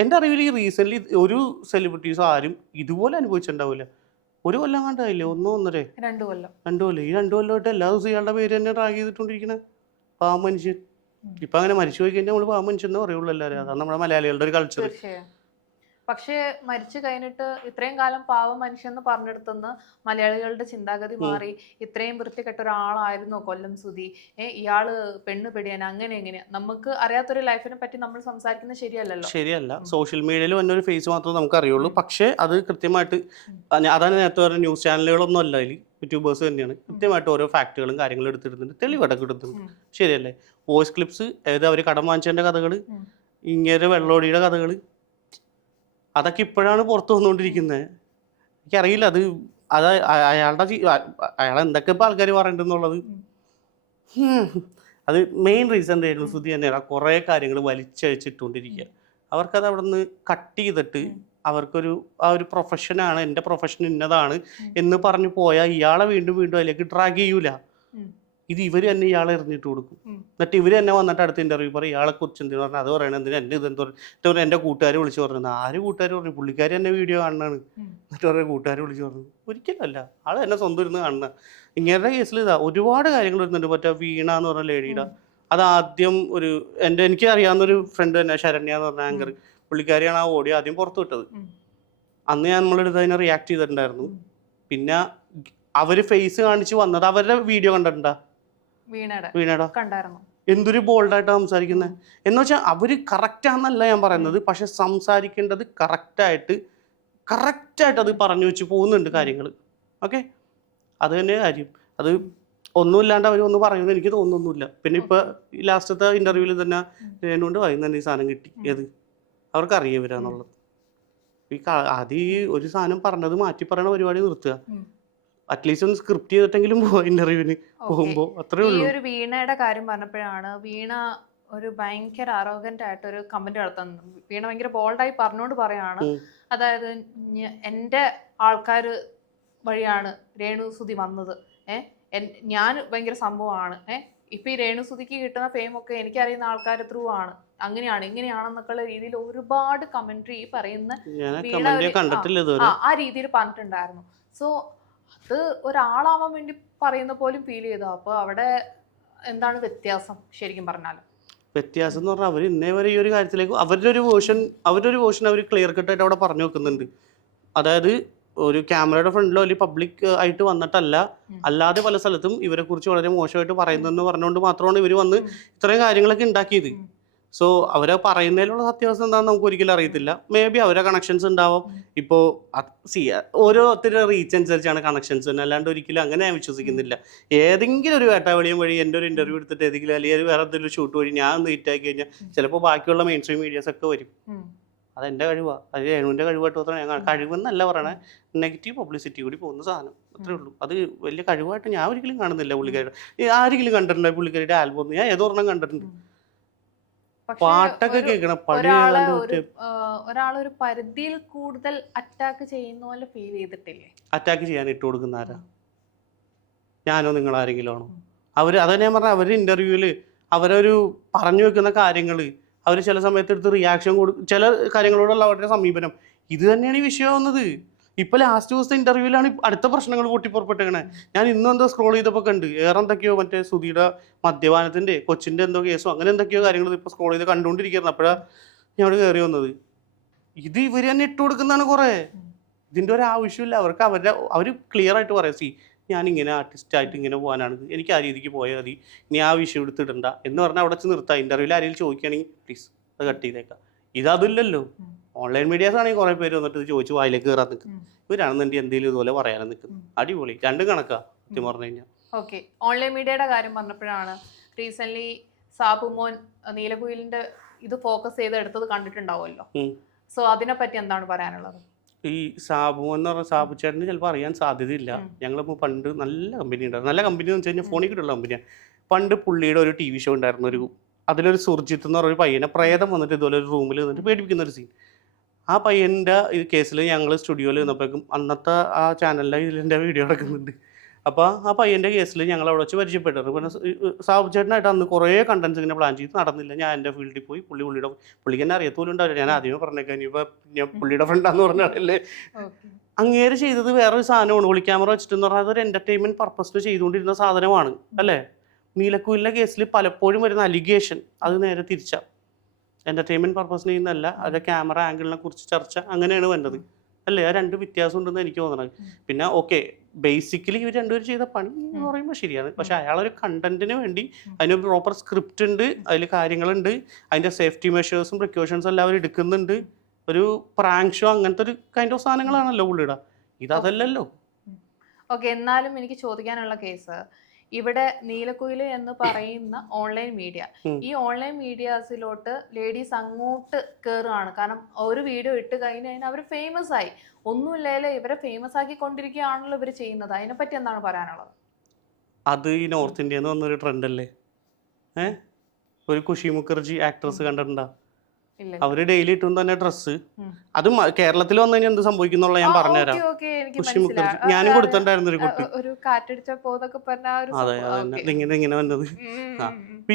എന്റെ അറിവിൽ ഈ റീസെന്റ് ഒരു സെലിബ്രിറ്റീസ് ആരും ഇതുപോലെ അനുഭവിച്ചിട്ടുണ്ടാവില്ല. ഒരു കൊല്ലം കണ്ടായില്ലേ? ഒന്നോ ഒന്നരേ രണ്ടു കൊല്ലം. രണ്ടു കൊല്ലം. ഈ രണ്ടു കൊല്ലമായിട്ട് എല്ലാ ദിവസവും ഇയാളുടെ പേര് തന്നെ ട്രാക്ക് ചെയ്തിട്ടുണ്ടിരിക്കണേ പാവ മനുഷ്യൻ. ഇപ്പം അങ്ങനെ മരിച്ചു പോയി കഴിഞ്ഞാൽ നമ്മൾ പാവ മനുഷ്യൻ എന്ന് പറയുള്ളൂ എല്ലാവരും. അതാണ് നമ്മുടെ മലയാളികളുടെ ഒരു കൾച്ചർ പക്ഷേ മരിച്ചു കഴിഞ്ഞിട്ട് ഇത്രയും കാലം പാവം മനുഷ്യൻ പറഞ്ഞെടുത്തുനിന്ന് മലയാളികളുടെ ചിന്താഗതി മാറി. ഇത്രയും വൃത്തികെട്ട ഒരാളായിരുന്നോ കൊല്ലം സുധി. ഏ ഇയാൾ പെണ്ണ് പിടിയാൻ അങ്ങനെ എങ്ങനെ? നമുക്ക് അറിയാത്തൊരു ലൈഫിനെ പറ്റി നമ്മൾ സംസാരിക്കുന്നത് ശരിയല്ലല്ലോ. ശരിയല്ല. സോഷ്യൽ മീഡിയയിൽ വന്ന ഒരു ഫേസ് മാത്രമേ നമുക്ക് അറിയുള്ളൂ പക്ഷേ അത് കൃത്യമായിട്ട് അതാണ് നേരത്തെ പറഞ്ഞ ന്യൂസ് ചാനലുകളൊന്നും അല്ല അതിൽ യൂട്യൂബേഴ്സ് തന്നെയാണ്. കൃത്യമായിട്ട് ഓരോ ഫാക്ടുകളും കാര്യങ്ങളും എടുത്തിടുന്നുണ്ട്. തെളിവടക്കം ഉം. ശരിയല്ലേ? വോയിസ് ക്ലിപ്സ് ഏത് അവർ കടം വാങ്ങിച്ചതിന്റെ കഥകൾ. ഇങ്ങനെ വെള്ളോടിയുടെ കഥകൾ അതൊക്കെ ഇപ്പോഴാണ് പുറത്തു വന്നുകൊണ്ടിരിക്കുന്നത് എനിക്കറിയില്ല അത് അത് അയാളുടെ അയാൾ എന്തൊക്കെ ഇപ്പോൾ ആൾക്കാർ പറയണ്ടെന്നുള്ളത്. അത് മെയിൻ റീസൺ രേണു സുധി തന്നെയാണ് കുറേ കാര്യങ്ങൾ വലിച്ചഴിച്ചിട്ടുകൊണ്ടിരിക്കുക അവർക്കത് അവിടെ നിന്ന് കട്ട് ചെയ്തിട്ട് അവർക്കൊരു ആ ഒരു പ്രൊഫഷനാണ് എന്റെ പ്രൊഫഷൻ ഇന്നതാണ് എന്ന് പറഞ്ഞു പോയാൽ ഇയാളെ വീണ്ടും വീണ്ടും അതിലേക്ക് ഡ്രാഗ് ചെയ്യൂല. ഇത് ഇവർ തന്നെ ഇയാളെ എറിഞ്ഞിട്ട് കൊടുക്കും. എന്നിട്ട് ഇവർ തന്നെ വന്നിട്ട് അടുത്ത ഇന്റർവ്യൂ പറയും ഇയാളെ കുറിച്ച് എന്തിനു പറഞ്ഞാൽ അത് പറയണത് എന്തിനാ എന്റെ ഇതെന്ത് പറഞ്ഞു എന്റെ കൂട്ടുകാർ വിളിച്ച് പറഞ്ഞത് ആര് കൂട്ടുകാർ പറഞ്ഞു? പുള്ളിക്കാർ തന്നെ വീഡിയോ കാണണാണ്. എന്നിട്ട് പറയുക കൂട്ടുകാർ വിളിച്ച് പറഞ്ഞു ഒരിക്കലല്ല. ആൾ തന്നെ സ്വന്തം ഇരുന്ന് കാണുന്ന ഇങ്ങനത്തെ കേസിൽ ഇതാ ഒരുപാട് കാര്യങ്ങൾ വരുന്നുണ്ട്. മറ്റേ വീണ എന്ന് പറഞ്ഞ ലേഡിയുടെ അത് ആദ്യം ഒരു എന്റെ എനിക്ക് അറിയാവുന്ന ഒരു ഫ്രണ്ട് തന്നെ ശരണ്യ എന്ന് പറഞ്ഞ ആങ്കർ പുള്ളിക്കാരിയാണ് ആ ഓഡിയോ ആദ്യം പുറത്തു വിട്ടത്. അന്ന് ഞാൻ നമ്മളെടുത്ത് അതിനെ റിയാക്ട് ചെയ്തിട്ടുണ്ടായിരുന്നു. പിന്നെ അവർ ഫേസ് കാണിച്ച് വന്നത് അവരുടെ വീഡിയോ കണ്ടിട്ടുണ്ടാ? വീണയുടെ എന്തൊരു ബോൾഡായിട്ടാണ് സംസാരിക്കുന്നത് എന്ന് വെച്ചാൽ അവർ കറക്റ്റാന്നല്ല ഞാൻ പറയുന്നത് പക്ഷെ സംസാരിക്കേണ്ടത് കറക്റ്റായിട്ട് കറക്റ്റായിട്ട് അത് പറഞ്ഞു വെച്ച് പോകുന്നുണ്ട് കാര്യങ്ങൾ ഓക്കെ അത് തന്നെ കാര്യം. അത് ഒന്നുമില്ലാണ്ട് അവർ ഒന്നും പറയുന്നത് എനിക്ക് തോന്നുന്നൊന്നുമില്ല. പിന്നെ ഇപ്പൊ ഈ ലാസ്റ്റത്തെ ഇന്റർവ്യൂവിൽ തന്നെ രേണുകൊണ്ട് വൈകുന്നേരം ഈ സാധനം കിട്ടി. ഏത്? അവർക്ക് അറിയവരാന്നുള്ളത് ഈ ആദ്യം ഈ ഒരു സാധനം പറഞ്ഞത് മാറ്റി പറയണ പരിപാടി നിർത്തുക. അറ്റ്ലീസ്റ്റ് ഒന്ന് സ്ക്രിപ്റ്റ് ചെയ്തിട്ടെങ്കിലും പോവാ ഇന്റർവ്യൂവിന്. പോകുമ്പോ. അത്രേ ഈ ഉള്ളൂ ഒരു വീണയുടെ കാര്യം പറഞ്ഞപ്പോഴാണ് വീണ ഒരു ഭയങ്കര അറോഗന്റ് ആയിട്ട് ഒരു കമന്റ് നടത്തുന്നത് വീണ ഭയങ്കര ബോൾഡായി പറഞ്ഞോണ്ട് പറയാണ്. ഉം. അതായത് ഞ- എന്റെ ആൾക്കാർ വഴിയാണ് രേണു സുധി വന്നത്. ഏ എൻ- ഞാൻ ഭയങ്കര സംഭവമാണ്. ഏ ഇപ്പൊ ഈ രേണു സുധിക്ക് കിട്ടുന്ന ഫെയിം ഒക്കെ എനിക്കറിയുന്ന ആൾക്കാർ ത്രൂ ആണ്. അങ്ങനെയാണ് ഇങ്ങനെയാണെന്നൊക്കെയുള്ള രീതിയിൽ ഒരുപാട് കമന്ററി ഈ പറയുന്ന ഞാൻ വീണ കമന്റ് ഒരു- കണ്ടിട്ടില്ല ആ ആ രീതിയിൽ പറഞ്ഞിട്ടുണ്ടായിരുന്നു. സോ അത് ഒരാളാവാൻ വേണ്ടി പറയുന്ന പോലും ഫീൽ ചെയ്തു? അപ്പോൾ അവിടെ എന്താണ് വ്യത്യാസം ശരിക്കും പറഞ്ഞാൽ വ്യത്യാസം എന്ന് പറഞ്ഞാൽ അവർ ഇന്നേ വരെ ഈ ഒരു കാര്യത്തിലേക്ക് അവരുടെ ഒരു വേർഷൻ അവരുടെ ഒരു വേർഷൻ അവർ ക്ലിയർ കട്ടായിട്ട് അവിടെ പറഞ്ഞു വെക്കുന്നുണ്ട്. അതായത് ഒരു ക്യാമറയുടെ ഫ്രണ്ടിലോ അല്ലെങ്കിൽ പബ്ലിക് ആയിട്ട് വന്നിട്ടല്ല. അല്ലാതെ പല സ്ഥലത്തും ഇവരെ കുറിച്ച് വളരെ മോശമായിട്ട് പറയുന്നതെന്ന് പറഞ്ഞുകൊണ്ട് മാത്രമാണ് ഇവർ വന്ന് ഇത്രയും കാര്യങ്ങളൊക്കെ ഉണ്ടാക്കിയത്. സോ അവർ പറയുന്നതിലുള്ള സത്യാവസ്ഥ എന്താണെന്ന് നമുക്ക് ഒരിക്കലും അറിയത്തില്ല. മേ ബി അവരെ കണക്ഷൻസ് ഉണ്ടാവും. ഇപ്പോൾ സി ഓരോരുത്തരുടെ റീച്ച് അനുസരിച്ചാണ് കണക്ഷൻസ് അല്ലാണ്ട് ഒരിക്കലും അങ്ങനെ ഞാൻ വിശ്വസിക്കുന്നില്ല. ഏതെങ്കിലും ഒരു വേട്ടാവളിയും വഴി എന്റെ ഒരു ഇന്റർവ്യൂ എടുത്തിട്ട് ഏതെങ്കിലും അല്ലെങ്കിൽ വേറെ എന്തെങ്കിലും ഷൂട്ട് വഴി ഞാൻ ഒന്ന് ഹിറ്റാക്കി കഴിഞ്ഞാൽ. ചിലപ്പോൾ ബാക്കിയുള്ള മെയിൻ സ്ട്രീം മീഡിയാസ് ഒക്കെ വരും. അതെന്റെ കഴിവാണ് അത് രേണുവിന്റെ കഴിവായിട്ട് മാത്രമേ ഞാൻ കഴിവെന്നല്ല പറയണേ. നെഗറ്റീവ് പബ്ലിസിറ്റി കൂടി പോകുന്ന സാധനം. അത്രേ ഉള്ളൂ. അത് വലിയ കഴിവായിട്ട് ഞാൻ ഒരിക്കലും കാണുന്നില്ല പുള്ളിക്കാരുടെ ആരെങ്കിലും കണ്ടിട്ടുണ്ടോ പുള്ളിക്കാരുടെ ആൽബം ഞാൻ ഏതോ ഒരെണ്ണം കണ്ടിട്ടുണ്ട്. പാട്ടൊക്കെ കേൾക്കണം. ഒരാളെ ഒരു മറ്റേ പരിധിയിൽ കൂടുതൽ അറ്റാക്ക് ചെയ്യുന്ന പോലെ ഫീൽ ചെയ്തിട്ടില്ലേ? അറ്റാക്ക് ചെയ്യാൻ ഇട്ട് കൊടുക്കുന്ന ആരാ? ഞാനോ നിങ്ങൾ ആരെങ്കിലും ആണോ? അവർ അതന്നെ ഞാൻ പറഞ്ഞ അവർ ഇന്റർവ്യൂവിൽ അവരൊരു പറഞ്ഞു വെക്കുന്ന കാര്യങ്ങൾ അവർ ചില സമയത്ത് എടുത്ത് റിയാക്ഷൻ കൊടുക്കും ചില കാര്യങ്ങളോടുള്ള അവരുടെ സമീപനം. ഇത് തന്നെയാണ് ഈ വിഷയമാവുന്നത് ഇപ്പൊ ലാസ്റ്റ് ദിവസത്തെ ഇന്റർവ്യൂവിലാണ് അടുത്ത പ്രശ്നങ്ങൾ പൊട്ടിപ്പുറപ്പെട്ടേക്കണേ ഞാൻ ഇന്നും എന്തോ സ്ക്രോൾ ചെയ്തപ്പോൾ കണ്ട് വേറെ എന്തൊക്കെയോ മറ്റേ സുധിയുടെ മദ്യപാനത്തിന്റെ കൊച്ചിന്റെ എന്തോ കേസോ അങ്ങനെ എന്തൊക്കെയോ കാര്യങ്ങൾ ഇപ്പൊ സ്ക്രോൾ ചെയ്ത് കണ്ടുകൊണ്ടിരിക്കുന്നത് അപ്പോഴാണ് ഞാൻ അവിടെ കയറി വന്നത്. ഇത് ഇവർ തന്നെ ഇട്ട് കൊടുക്കുന്നതാണ് കുറേ. ഇതിന്റെ ഒരു ആവശ്യമില്ല. അവർക്ക് അവരുടെ അവർ ക്ലിയർ ആയിട്ട് പറയാം. സി ഞാൻ ഇങ്ങനെ ആർട്ടിസ്റ്റ് ആയിട്ട് ഇങ്ങനെ പോകാനാണ്. എനിക്ക് ആ രീതിക്ക് പോയാൽ മതി. ഇനി ആ വിഷയം എടുത്തിടണ്ട എന്ന് പറഞ്ഞാൽ അവിടെ വെച്ച് നിർത്താം. ഇന്റർവ്യൂവിൽ ആരെങ്കിലും ചോദിക്കുകയാണെങ്കിൽ പ്ലീസ് അത് കട്ട് ചെയ്തേക്കാം. ഇതതില്ലല്ലോ. ഓൺലൈൻ മീഡിയാസ് ആണെങ്കിൽ കുറേ പേര് വന്നിട്ട് ഇത് ചോദിച്ചു വായിലേക്ക് കയറാൻ നിൽക്കും. ഇവരാണെന്നുണ്ടെങ്കിൽ എന്തെങ്കിലും ഇതുപോലെ പറയാനും നിൽക്കും. അടിപൊളി. രണ്ടും കണക്കാ സത്യം പറഞ്ഞു കഴിഞ്ഞാൽ. ഓക്കെ. ഓൺലൈൻ മീഡിയയുടെ കാര്യം പറഞ്ഞപ്പോഴാണ് റീസെന്റ് സാബുമോൻ നീലകുയിലിന്റെ ഇത് ഫോക്കസ് ചെയ്ത് എടുത്തത് കണ്ടിട്ടുണ്ടാവുമല്ലോ. സോ അതിനെ പറ്റി എന്താണ് പറയാനുള്ളത്? ഈ സാബു എന്ന് പറഞ്ഞ സാബു ചേട്ടന് ചിലപ്പോൾ അറിയാൻ സാധ്യതയില്ല. ഞങ്ങളിപ്പോൾ പണ്ട് നല്ല കമ്പനി ഉണ്ടായിരുന്നു. നല്ല കമ്പനി എന്ന് വെച്ച് കഴിഞ്ഞാൽ ഫോണിൽ കിട്ടുള്ള കമ്പനിയാണ് പണ്ട് പുള്ളിയുടെ ഒരു ടി വി ഷോ ഉണ്ടായിരുന്നു ഒരു അതിലൊരു സുർജിത്ത് എന്ന് പറഞ്ഞ ഒരു പയ്യനെ പ്രേതം വന്നിട്ട് ഇതുപോലെ ഒരു റൂമിൽ വന്നിട്ട് പേടിപ്പിക്കുന്ന ഒരു സീൻ ആ പയ്യന്റെ ഈ കേസിൽ ഞങ്ങൾ സ്റ്റുഡിയോയിൽ നിന്നപ്പോഴേക്കും അന്നത്തെ ആ ചാനലിലെ ഇതിന്റെ വീഡിയോ എടുക്കുന്നുണ്ട് അപ്പോൾ ആ പയ്യന്റെ കേസിൽ ഞങ്ങൾ അവിടെ വെച്ച് പരിചയപ്പെട്ടിരുന്നു. പിന്നെ സാബു ചേട്ടനായിട്ട് അന്ന് കുറേ കണ്ടൻസ് ഇങ്ങനെ പ്ലാൻ ചെയ്ത് നടന്നില്ല. ഞാൻ എന്റെ ഫീൽഡിൽ പോയി പുള്ളി പുള്ളിയുടെ പുള്ളിക്ക് എന്നെ അറിയത്തോലും ഉണ്ടാവില്ല. ഞാൻ ആദ്യമേ പറഞ്ഞേക്കാം ഇനിയിപ്പോൾ ഞാൻ പുള്ളിയുടെ ഫ്രണ്ടാന്ന് പറഞ്ഞാലല്ലേ? അങ്ങേര് ചെയ്തത് വേറൊരു സാധനമാണ്. ഒളി ക്യാമറ വെച്ചിട്ടെന്ന് പറഞ്ഞാൽ അതൊരു എന്റർടൈൻമെന്റ് പർപ്പസിൽ ചെയ്തുകൊണ്ടിരുന്ന സാധനമാണ്. അല്ലേ? നീലക്കുയിലിന്റെ കേസിൽ പലപ്പോഴും വരുന്ന അലിഗേഷൻ അത് നേരെ തിരിച്ചാ. എന്റർടൈൻമെന്റ് പർപ്പസിന് ചെയ്യുന്നതല്ല. അത് ക്യാമറ ആംഗിളിനെ കുറിച്ച് ചർച്ച അങ്ങനെയാണ് വേണ്ടത് അല്ലേ? ആ രണ്ട് വ്യത്യാസം ഉണ്ടെന്ന് എനിക്ക് തോന്നണത്. പിന്നെ ഓക്കെ ബേസിക്കലി ഇവർ രണ്ടുപേരും ചെയ്ത പണി എന്ന്. പറയുമ്പോൾ ശരിയാണ്. പക്ഷെ അയാളൊരു കണ്ടന്റിന് വേണ്ടി അതിന് പ്രോപ്പർ സ്ക്രിപ്റ്റ് ഉണ്ട് അതിൽ കാര്യങ്ങളുണ്ട് അതിന്റെ സേഫ്റ്റി മെഷേഴ്സും പ്രിക്കോഷൻസും എല്ലാം അവർ എടുക്കുന്നുണ്ട്. ഒരു പ്രാങ്ക് ഷോ അങ്ങനത്തെ ഒരു കൈൻഡ് ഓഫ് സാധനങ്ങളാണല്ലോ പുള്ളിയുടെ ഇതല്ലല്ലോ ഓക്കെ എന്നാലും എനിക്ക് ചോദിക്കാനുള്ള കേസ് ഇവിടെ നീലക്കുയിൽ എന്ന് പറയുന്ന ഓൺലൈൻ മീഡിയ ഈ ഓൺലൈൻ മീഡിയാസിലോട്ട് ലേഡീസ് അങ്ങോട്ട് കയറുകയാണ് കാരണം ഒരു വീഡിയോ ഇട്ട് കഴിഞ്ഞ് കഴിഞ്ഞാൽ അവർ ഫേമസ് ആയി. ഒന്നുമില്ലേലും ഇവരെ ഫേമസ് ആക്കി കൊണ്ടിരിക്കുകയാണല്ലോ ഇവർ ചെയ്യുന്നത്. അതിനെപ്പറ്റി എന്താണ് പറയാനുള്ളത്? അത് ഈ നോർത്ത് ഇന്ത്യയിൽ നിന്ന് വന്നൊരു ട്രെൻഡ് അല്ലേ? ഏ? ഒരു ഖുഷി മുഖർജി ആക്ട്രസ് കണ്ടിട്ടുണ്ടോ? അവർ ഡെയിലി ഇട്ടും തന്നെ ഡ്രസ്സ് അത് കേരളത്തിൽ വന്നു കഴിഞ്ഞാൽ എന്ത് സംഭവിക്കുന്നുള്ള ഞാൻ പറഞ്ഞുതരാം. ഖുഷി മുഖർജി. ഞാനും കൊടുത്തിട്ടുണ്ടായിരുന്നു ഒരു കുട്ടി. അതെ സംഭവം. അതന്നെ ഓക്കേ. ഇതിങ്ങനെ ഇങ്ങനെ വന്നത്.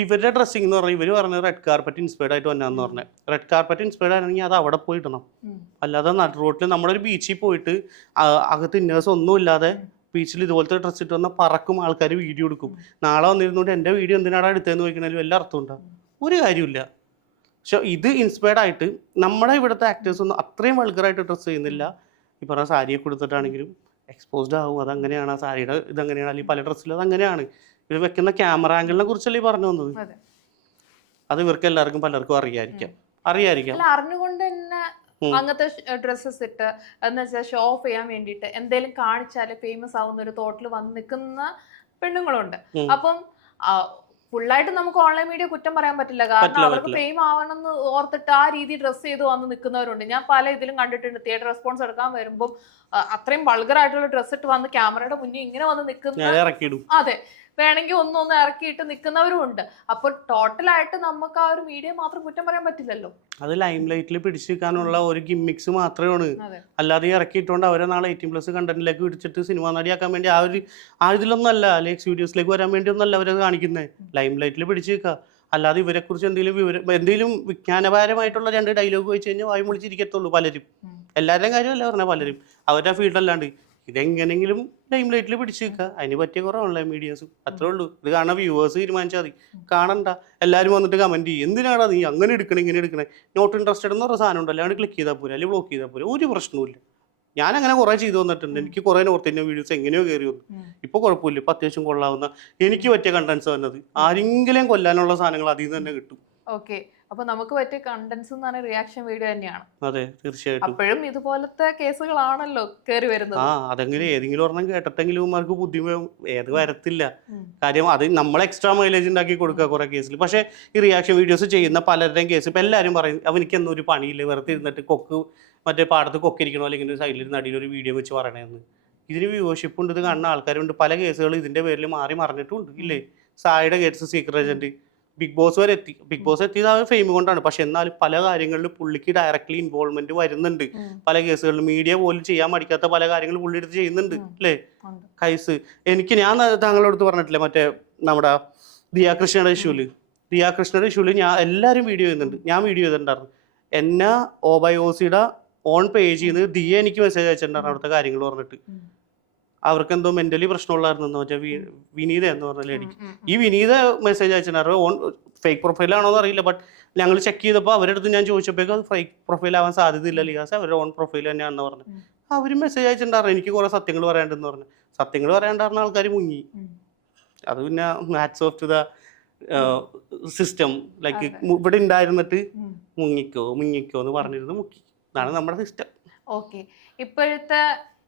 ഇവരുടെ ഡ്രസ്സിംഗ് എന്ന് പറഞ്ഞാൽ ഇവർ പറഞ്ഞ റെഡ് കാർപ്പറ്റ് ഇൻസ്പയർഡ് ആയിട്ട് വന്നാന്ന് പറഞ്ഞത് റെഡ് കാർപ്പറ്റ് ഇൻസ്പയർഡ് ആണെങ്കിൽ അത് അവിടെ പോയി ഇടണം. അല്ലാതെ നടു റോട്ടിൽ നമ്മളൊരു ബീച്ചിൽ പോയിട്ട് അകത്ത് ഇന്നേഴ്സ് ഒന്നും ഇല്ലാതെ ബീച്ചിൽ ഇതുപോലത്തെ ഡ്രസ്സ് ഇട്ട് വന്നാൽ പറക്കും ആൾക്കാർ വീഡിയോ എടുക്കും. നാളെ വന്നിരുന്നുകൊണ്ട് എന്റെ വീഡിയോ എന്തിനാടാ എടുത്തതെന്ന് ചോദിക്കണതിൽ അർത്ഥം ഉണ്ടാകും ഒരു കാര്യമില്ല പക്ഷെ ഇത് ഇൻസ്പയർഡ് ആയിട്ട് നമ്മുടെ ഇവിടുത്തെ ആക്ടേഴ്സ് ഒന്നും അത്രയും വൾഗറായിട്ട് ഡ്രസ്സ് ചെയ്യുന്നില്ല. ഈ പറഞ്ഞ സാരിയെ കൊടുത്തിട്ടാണെങ്കിലും എക്സ്പോസ്ഡ് ആവും. അതങ്ങനെയാണ് ആ സാരിയുടെ ഇതങ്ങനെയാണ്. അല്ലെങ്കിൽ പല ഡ്രസ്സിലും അതങ്ങനെയാണ്. ഇവർ വെക്കുന്ന ക്യാമറ ആംഗിളിനെ കുറിച്ചല്ലേ ഈ പറഞ്ഞു വന്നത്? അതെ. ഇവർക്ക് എല്ലാവർക്കും പലർക്കും അറിയായിരിക്കാം. അറിയായിരിക്കാം. അല്ല അറിഞ്ഞുകൊണ്ട് തന്നെ അങ്ങനത്തെ ഡ്രസ്സസ് ഇട്ട് എന്ന് വെച്ചാൽ ഷോ ഓഫ് ചെയ്യാൻ വേണ്ടിയിട്ട് എന്തെങ്കിലും കാണിച്ചാൽ ഫേമസ് ആവുന്ന ഒരു തോട്ടിൽ വന്ന് നിൽക്കുന്ന പെണ്ണുങ്ങളുണ്ട്. അപ്പം ഫുള്ളായിട്ട് നമുക്ക് ഓൺലൈൻ മീഡിയ കുറ്റം പറയാൻ പറ്റില്ല. കാരണം അവർക്ക് പറ്റില്ല. ആവണം എന്ന് ഓർത്തിട്ട് ആ രീതി ഡ്രസ്സ് ചെയ്ത് വന്ന് നിൽക്കുന്നവരുണ്ട്. ഞാൻ പല ഇതിലും കണ്ടിട്ടുണ്ട്. തിയേറ്റർ റെസ്പോൺസ് എടുക്കാൻ വരുമ്പോൾ അത്രയും വൾഗറായിട്ടുള്ള ഡ്രസ്സ് ഇട്ട് വന്ന് ക്യാമറയുടെ മുന്നിൽ ഇങ്ങനെ വന്ന് നിൽക്കുന്ന അതെ. വേണമെങ്കിൽ ഒന്നൊന്ന് ഇറക്കിയിട്ട് നിൽക്കുന്നവരും ഉണ്ട്. അപ്പോൾ ടോട്ടലായിട്ട് നമുക്ക് ആ ഒരു മീഡിയ മാത്രം കുറ്റം പറയാൻ പറ്റില്ലല്ലോ. അത് ലൈം ലൈറ്റിൽ പിടിച്ചു നിൽക്കാനുള്ള ഒരു ഗിമ്മിക്സ് മാത്രമാണ്. അല്ലാതെ ഇറക്കിയിട്ടുണ്ട് അവരെ നാളെ എയ്റ്റീൻ പ്ലസ് കണ്ടന്റിലേക്ക് പിടിച്ചിട്ട് സിനിമ നടിയാക്കാൻ വേണ്ടി ആ ഒരു ആ ഇതിലൊന്നും അല്ല അല്ലെങ്കിൽ സ്റ്റുഡിയോസിലേക്ക് വരാൻ വേണ്ടി ഒന്നല്ല അവരത് കാണിക്കുന്നത് ലൈം ലൈറ്റിൽ പിടിച്ചു നിൽക്കുക അല്ലാതെ ഇവരെക്കുറിച്ച് എന്തെങ്കിലും വിവരം എന്തെങ്കിലും വിജ്ഞാനപരമായിട്ടുള്ള രണ്ട് ഡയലോഗ് വെച്ച് കഴിഞ്ഞാൽ വായി മുളിച്ചിരിക്കത്തുള്ളൂ പലരും. എല്ലാവരുടെയും കാര്യമല്ല പറഞ്ഞാൽ പലരും. അവരുടെ ഫീൽഡ് അല്ലാണ്ട്. ഇതെങ്ങനെങ്കിലും ടൈം ലൈറ്റിൽ പിടിച്ചു നിൽക്കുക അതിന് പറ്റിയ കുറേ ഓൺലൈൻ മീഡിയാസും അത്രേ ഉള്ളൂ. ഇത് കാണാൻ വ്യൂവേഴ്സ് തീരുമാനിച്ചാൽ മതി. കാണണ്ട. എല്ലാവരും വന്നിട്ട് കമന്റ് ചെയ്യും. എന്തിനാണ് നീ അങ്ങനെ എടുക്കണേ ഇങ്ങനെ എടുക്കണേ? നോട്ട് ഇൻട്രസ്റ്റഡ് എന്ന് പറഞ്ഞ സാധനം ഉണ്ടല്ലോ. അവിടെ ക്ലിക്ക് ചെയ്താൽ പോരെ. അല്ലെങ്കിൽ ബ്ലോക്ക് ചെയ്താൽ പോരെ. ഒരു പ്രശ്നവുമില്ല ഞാൻ അങ്ങനെ കുറേ ചെയ്തു വന്നിട്ടുണ്ട്. എനിക്ക് കുറേ നോർത്ത് ഇന്ത്യൻ വീഡിയോസ് എങ്ങനെയോ കയറി വന്നു. ഇപ്പോൾ കുഴപ്പമില്ല. ഇപ്പം അത്യാവശ്യം കൊള്ളാവുന്ന എനിക്ക് പറ്റിയ കണ്ടൻസ് വന്നത്. ആരെങ്കിലും കൊല്ലാനുള്ള സാധനങ്ങൾ അതിൽ നിന്ന് തന്നെ കിട്ടും. ഓക്കെ അപ്പൊ നമുക്ക് പറ്റിയ കണ്ടന്റ്സ് എന്ന് പറഞ്ഞ റിയാക്ഷൻ വീഡിയോ തന്നെയാണ്. അതെ തീർച്ചയായിട്ടും. അപ്പോഴും ഇതുപോലത്തെ കേസുകളാണല്ലോ കയറി വരുന്നത്. ആ അതെങ്കിലും ഏതെങ്കിലും ഒരെണ്ണം കേട്ടിട്ടെങ്കിലും ഉമ്മാർക്ക് ബുദ്ധിമുട്ട് ഏത് വരത്തില്ല. കാര്യം അത് നമ്മൾ എക്സ്ട്രാ മൈലേജ് ഉണ്ടാക്കി കൊടുക്കുക കുറെ കേസിൽ പക്ഷേ ഈ റിയാക്ഷൻ വീഡിയോസ് ചെയ്യുന്ന പലരുടെയും കേസ് ഇപ്പൊ എല്ലാവരും പറയും അവനിക്ക് എന്നും ഒരു പണിയില്ല? വെറുതെ ഇരുന്നിട്ട് കൊക്ക് മറ്റേ പാടത്ത് കൊക്കിരിക്കണോ? അല്ലെങ്കിൽ സൈഡിൽ നടിയിൽ ഒരു വീഡിയോ വെച്ച് പറയണതെന്ന് ഇതിന് വ്യൂവർഷിപ്പ് ഉണ്ട് ഇത് കാണുന്ന ആൾക്കാരുണ്ട്. പല കേസുകളും ഇതിന്റെ പേരിൽ മാറി മറിഞ്ഞിട്ടുണ്ട് ഇല്ലേ? സായിയുടെ case secret agent Big Boss വരെ എത്തി. ബിഗ് ബോസ് എത്തിയത് ആ ഫെയിം കൊണ്ടാണ്. പക്ഷെ എന്നാലും പല കാര്യങ്ങളിലും പുള്ളിക്ക് ഡയറക്ട്ലി ഇൻവോൾവ്മെന്റ് വരുന്നുണ്ട്. പല കേസുകളിലും മീഡിയ പോലും ചെയ്യാൻ മടിക്കാത്ത പല കാര്യങ്ങളും പുള്ളി എടുത്ത് ചെയ്യുന്നുണ്ട്. അല്ലേ? കൈസ് എനിക്ക് ഞാൻ ന- താങ്കളുടെ അടുത്ത് പറഞ്ഞിട്ടില്ലേ മറ്റേ നമ്മുടെ ദിയാകൃഷ്ണയുടെ ഇഷ്യൂൽ ദിയാകൃഷ്ണയുടെ ഇഷ്യൂൽ ഞാൻ എല്ലാവരും വീഡിയോ ചെയ്യുന്നുണ്ട്. ഞാൻ വീഡിയോ ചെയ്തിട്ടുണ്ടായിരുന്നു. എന്നെ ഓബയോസിയുടെ ഓൺ പേജിൽ നിന്ന് ദിയ എനിക്ക് മെസ്സേജ് അയച്ചിട്ടുണ്ടായിരുന്നു അവിടുത്തെ കാര്യങ്ങൾ പറഞ്ഞിട്ട്. അവർക്ക് എന്തോ മെന്റലി പ്രശ്നമുള്ളായിരുന്നു വെച്ചാൽ വിനീത എന്ന് പറഞ്ഞ ലേഡി ഉം, ഉം, ഈ വിനീത മെസ്സേജ് അയച്ചിട്ടുണ്ടായിരുന്നു ഓൺ ഫേക്ക് പ്രൊഫൈലാണോ എന്ന് അറിയില്ല ബട്ട് ഞങ്ങൾ ചെക്ക് ചെയ്തപ്പോൾ അവരുടെ അടുത്ത് ഞാൻ ചോദിച്ചപ്പോഴേക്കും അത് ഫേക്ക് പ്രൊഫൈൽ ആവാൻ സാധ്യതയില്ല ലിയാസ് അവരുടെ ഓൺ പ്രൊഫൈൽ തന്നെയാണെന്ന് പറഞ്ഞു. അവർ മെസ്സേജ് അയച്ചിട്ടുണ്ടായിരുന്നു. എനിക്ക് കുറേ സത്യങ്ങൾ പറയാണ്ടെന്ന് പറഞ്ഞു. സത്യങ്ങൾ പറയാണ്ടായിരുന്ന ആൾക്കാർ മുങ്ങി. അത് പിന്നെ maths off to the system like. ഇവിടെ ഉണ്ടായിരുന്നിട്ട് മുങ്ങിക്കോ മുങ്ങിക്കോ എന്ന് പറഞ്ഞിരുന്നു മുക്കി. അതാണ് നമ്മുടെ സിസ്റ്റം ഓക്കെ ഇപ്പോഴത്തെ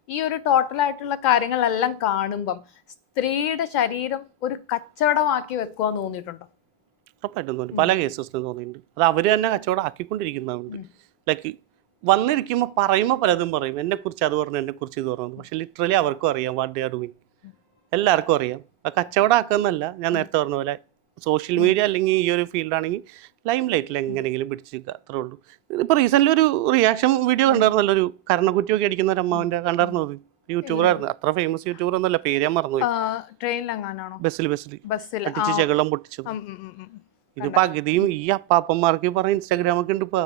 ഈ ഒരു ടോട്ടൽ ആയിട്ടുള്ള കാര്യങ്ങളെല്ലാം കാണുമ്പം സ്ത്രീയുടെ ശരീരം ഒരു കച്ചവടമാക്കി വെക്കുക തോന്നിയിട്ടുണ്ടോ? ഉറപ്പായിട്ടും തോന്നി. പല കേസസിലും തോന്നിയിട്ടുണ്ട്. അത് അവർ തന്നെ കച്ചവടം ആക്കിക്കൊണ്ടിരിക്കുന്നുണ്ട് ഉം. ലൈക്ക് വന്നിരിക്കുമ്പോൾ പറയുമ്പോൾ പലതും പറയും. എന്നെക്കുറിച്ച് അത് പറഞ്ഞു എന്നെക്കുറിച്ച് ഇത് പറഞ്ഞു പക്ഷെ ലിറ്ററലി അവർക്കും അറിയാം വാട്ട് ഡേ ആർ ഡൂയിങ് എല്ലാവർക്കും അറിയാം. ആ കച്ചവടം ആക്കുന്നല്ല ഞാൻ നേരത്തെ പറഞ്ഞ പോലെ സോഷ്യൽ മീഡിയ അല്ലെങ്കിൽ ഈ ഒരു ഫീൽഡാണെങ്കിൽ ലൈം ലൈറ്റിൽ എങ്ങനെയെങ്കിലും പിടിച്ച് നിൽക്കുക അത്രേ ഉള്ളൂ. ഇപ്പോൾ റീസെന്റ് ഒരു റിയാക്ഷൻ വീഡിയോ കണ്ടായിരുന്നല്ലോ ഒരു കരണക്കുറ്റിയൊക്കെ അടിക്കുന്ന ഒരു അമ്മാവന്റെ കണ്ടായിരുന്നോ അത്? യൂട്യൂബറായിരുന്നു അത്ര ഫേമസ് യൂട്യൂബർ ഒന്നല്ല പേര് ഞാൻ മറന്നു ട്രെയിനിലെങ്ങാനാണോ ബസ്സിൽ ബസ്സിൽ. ബസ്സിൽ അടിച്ച് ചകളം പൊട്ടിച്ചത്. ഇത് പകുതിയും ഈ അപ്പാപ്പന്മാർക്ക് പറഞ്ഞ ഇൻസ്റ്റാഗ്രാം ഒക്കെ ഉണ്ട് ഇപ്പൊ.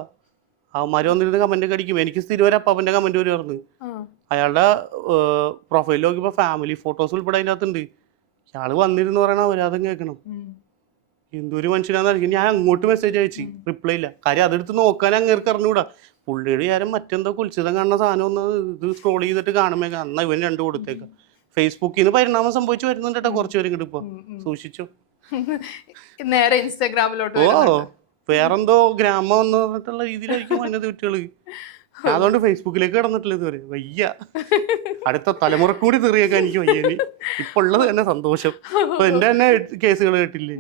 അവന്മാര് വന്നിരുന്ന് കമന്റ് ഒക്കെ അടിക്കും. എനിക്ക് സ്ഥിരം ഒരു അപ്പാപ്പന്റെ കമന്റ് വരുമായിരുന്നു അയാളുടെ പ്രൊഫൈലിൽ നോക്കിയപ്പോ ഫാമിലി ഫോട്ടോസ് ഉൾപ്പെടെ അതിനകത്തുണ്ട്. ഇയാൾ വന്നിരുന്ന് പറയണ അവരാതും കേൾക്കണം. എന്തൊരു മനുഷ്യനാന്നായിരിക്കും ഞാൻ അങ്ങോട്ട് മെസ്സേജ് അയച്ചു. റിപ്ലൈ ഇല്ല. കാര്യം അതെടുത്ത് നോക്കാൻ അങ്ങേർക്ക് അറിഞ്ഞുകൂടാ പുള്ളിയുടെ കാര്യം മറ്റെന്തോ കുളിച്ചിതം കാണുന്ന സാധനം ഒന്ന് ഇത് സ്ക്രോൾ ചെയ്തിട്ട് കാണുമ്പോ അന്ന ഇവൻ രണ്ടു കൊടുത്തേക്കാം. ഫേസ്ബുക്കിൽ നിന്ന് പരിണാമം സംഭവിച്ചു വരുന്നുണ്ട് കേട്ടോ കുറച്ച് പേരും ഇങ്ങോട്ട് ഇപ്പൊ. സൂക്ഷിച്ചു. (laughs) നേരെ ഇൻസ്റ്റാഗ്രാമിലോട്ട് ഓ വേറെന്തോ ഗ്രാമം എന്ന് പറഞ്ഞിട്ടുള്ള രീതിയിലായിരിക്കും വന്നത് കുട്ടികൾ. (laughs) അതുകൊണ്ട് ഫേസ്ബുക്കിലേക്ക് കടന്നിട്ടില്ല ഇതുവരെ. വയ്യ. അടുത്ത തലമുറ കൂടി തെറിയൊക്കെ എനിക്ക് വയ്യ. ഇപ്പൊ ഉള്ളത് തന്നെ സന്തോഷം. ഇപ്പൊ എന്റെ തന്നെ കേസുകൾ കേട്ടില്ലേ?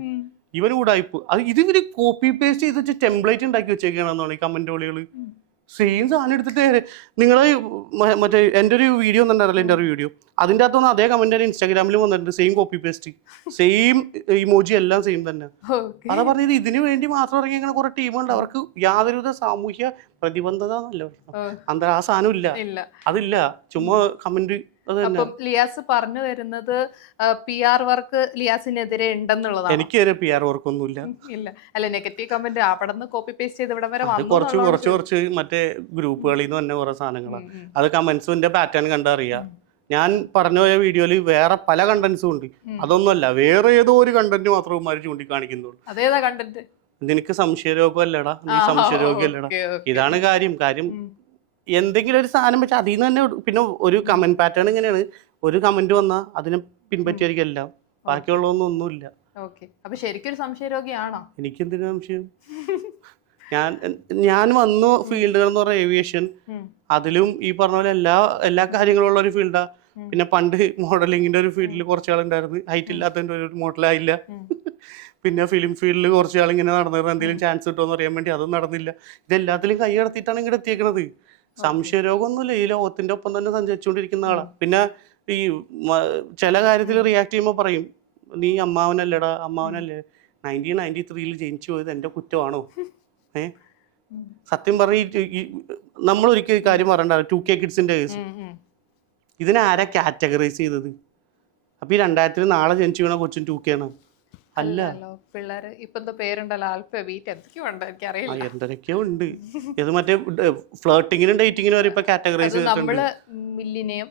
ഉം. കൂടെ കൂടായ്പ അത് ഇത് ഇവർ കോപ്പി പേസ്റ്റ് ചെയ്ത് വെച്ച് ടെംപ്ലേറ്റ് ഉണ്ടാക്കി വെച്ചേക്കാണെന്നാണ് ഈ കമന്റ് ഓളികൾ സെയിം സാധനം എടുത്തിട്ട് നിങ്ങൾ മറ്റേ എന്റെ ഒരു വീഡിയോ ഒന്നുണ്ടായിരുന്നല്ലോ എന്റെ ഒരു വീഡിയോ അതിന്റെ അകത്തൊന്നും അതേ കമന്റ് ഇൻസ്റ്റാഗ്രാമിൽ വന്നിട്ടുണ്ട് same copy paste same emoji എല്ലാം സെയിം തന്നെ. അതാ പറഞ്ഞത് ഇതിനു വേണ്ടി മാത്രം ഇറങ്ങി അങ്ങനെ കുറെ ടീമുണ്ട് അവർക്ക് യാതൊരുവിധ സാമൂഹ്യ പ്രതിബന്ധത എന്നല്ല ഓ, ആ സാധനം ഇല്ല. അതില്ല. ചുമ്മാ കമന്റ് അപ്പം ലിയാസ് പറഞ്ഞു വരുന്നത് പി ആർ വർക്ക് ലിയാസിനെതിരെ ഉണ്ടെന്നുള്ളതാണ്. എനിക്ക് വരെ പി ആർ വർക്കൊന്നുമില്ല ഇല്ല. അല്ല നെഗറ്റീവ് കമന്റ് അവിടെ നിന്ന് കോപ്പി പേസ്റ്റ് ചെയ്ത് ഇവിടെ വരെ കുറച്ച് കുറച്ച് കുറച്ച് മറ്റേ ഗ്രൂപ്പുകളിൽ നിന്ന് തന്നെ കുറെ സാധനങ്ങളാണ്. അത് കമന്റ്സിന്റെ പാറ്റേൺ കണ്ടറിയാം ഞാൻ പറഞ്ഞ പോയ വീഡിയോയിൽ വേറെ പല കണ്ടന്റ്സും ഉണ്ട്. അതൊന്നുമല്ല വേറെ ഏതോ ഒരു കണ്ടന്റ് മാത്രം ഉമ്മാര് ചൂണ്ടിക്കാണിക്കുന്നുള്ളൂ. അതേതാ കണ്ടന്റ് നിനക്ക് സംശയരോഗം അല്ലടാ നീ സംശയരോഗി അല്ലടാ ഇതാണ് കാര്യം. കാര്യം എന്തെങ്കിലും ഒരു സാധനം വെച്ചാൽ അതിൽ നിന്ന് തന്നെ പിന്നെ ഒരു കമന്റ് പാറ്റേൺ ഇങ്ങനെയാണ്. ഒരു കമന്റ് വന്നാൽ അതിനെ പിൻപറ്റിയായിരിക്കും എല്ലാം. ബാക്കിയുള്ളതൊന്നും ഒന്നുമില്ല. ഓക്കെ അപ്പൊ ശരിക്കും ഒരു എനിക്കെന്തിനാ സംശയം? ഞാൻ ഞാൻ വന്നു ഫീൽഡുകൾ എന്ന് പറഞ്ഞ ഏവിയേഷൻ അതിലും ഈ പറഞ്ഞ പോലെ എല്ലാ എല്ലാ കാര്യങ്ങളും ഉള്ള ഒരു ഫീൽഡാ പിന്നെ പണ്ട് മോഡലിങ്ങിന്റെ ഒരു ഫീൽഡിൽ കുറച്ച് ആളുണ്ടായിരുന്നു ഹൈറ്റ് ഇല്ലാത്തതിന്റെ ഒരു മോഡലായില്ല. (laughs) പിന്നെ ഫിലിം ഫീൽഡിൽ കുറച്ച് ആൾ ഇങ്ങനെ നടന്നിരുന്നു. എന്തെങ്കിലും ചാൻസ് കിട്ടുമോ എന്ന് അറിയാൻ വേണ്ടി അതും നടന്നില്ല. ഇതെല്ലാത്തിലും കൈ കടത്തിയിട്ടാണ് ഇങ്ങോട്ട് എത്തിയേക്കണത്. സംശയരോഗമൊന്നുമില്ല. ഈ ലോകത്തിന്റെ ഒപ്പം തന്നെ സഞ്ചരിച്ചുകൊണ്ടിരിക്കുന്ന ആളാ. പിന്നെ ഈ ചില കാര്യത്തിൽ റിയാക്ട് ചെയ്യുമ്പോൾ പറയും നീ അമ്മാവനല്ലടാ അമ്മാവനല്ലേ? നയന്റീൻ നയന്റി ത്രീയിൽ ജനിച്ചു പോയത് എന്റെ കുറ്റമാണോ? ഏ? സത്യം പറഞ്ഞ നമ്മൾ ഒരിക്കൽ കാര്യം പറയണ്ട ടു കെ കിഡ്സിന്റെ കേസ് ഉം, ഉം. ഇതിനെ ആരാ കാറ്റഗറൈസ് ചെയ്തത്? അപ്പൊ ഈ രണ്ടായിരത്തിൽ നാളെ ജനിച്ചു വീണ കൊച്ചും ടു കെ ആണ്. അല്ല. പിള്ളേര് ഇപ്പൊ പേരുണ്ടല്ലോ ആൽഫ ബീറ്റ് എന്തൊക്കെയോ ഉണ്ട് ആ, എനിക്കറിയില്ല എന്തൊക്കെയോ ഉണ്ട്. ഇത് മറ്റേ ഫ്ലേട്ടിങ്ങിനും ഡേറ്റിങ്ങിനും വരെ ഇപ്പൊ കാറ്റഗറൈസ് നമ്മൾ മില്ലിനെയും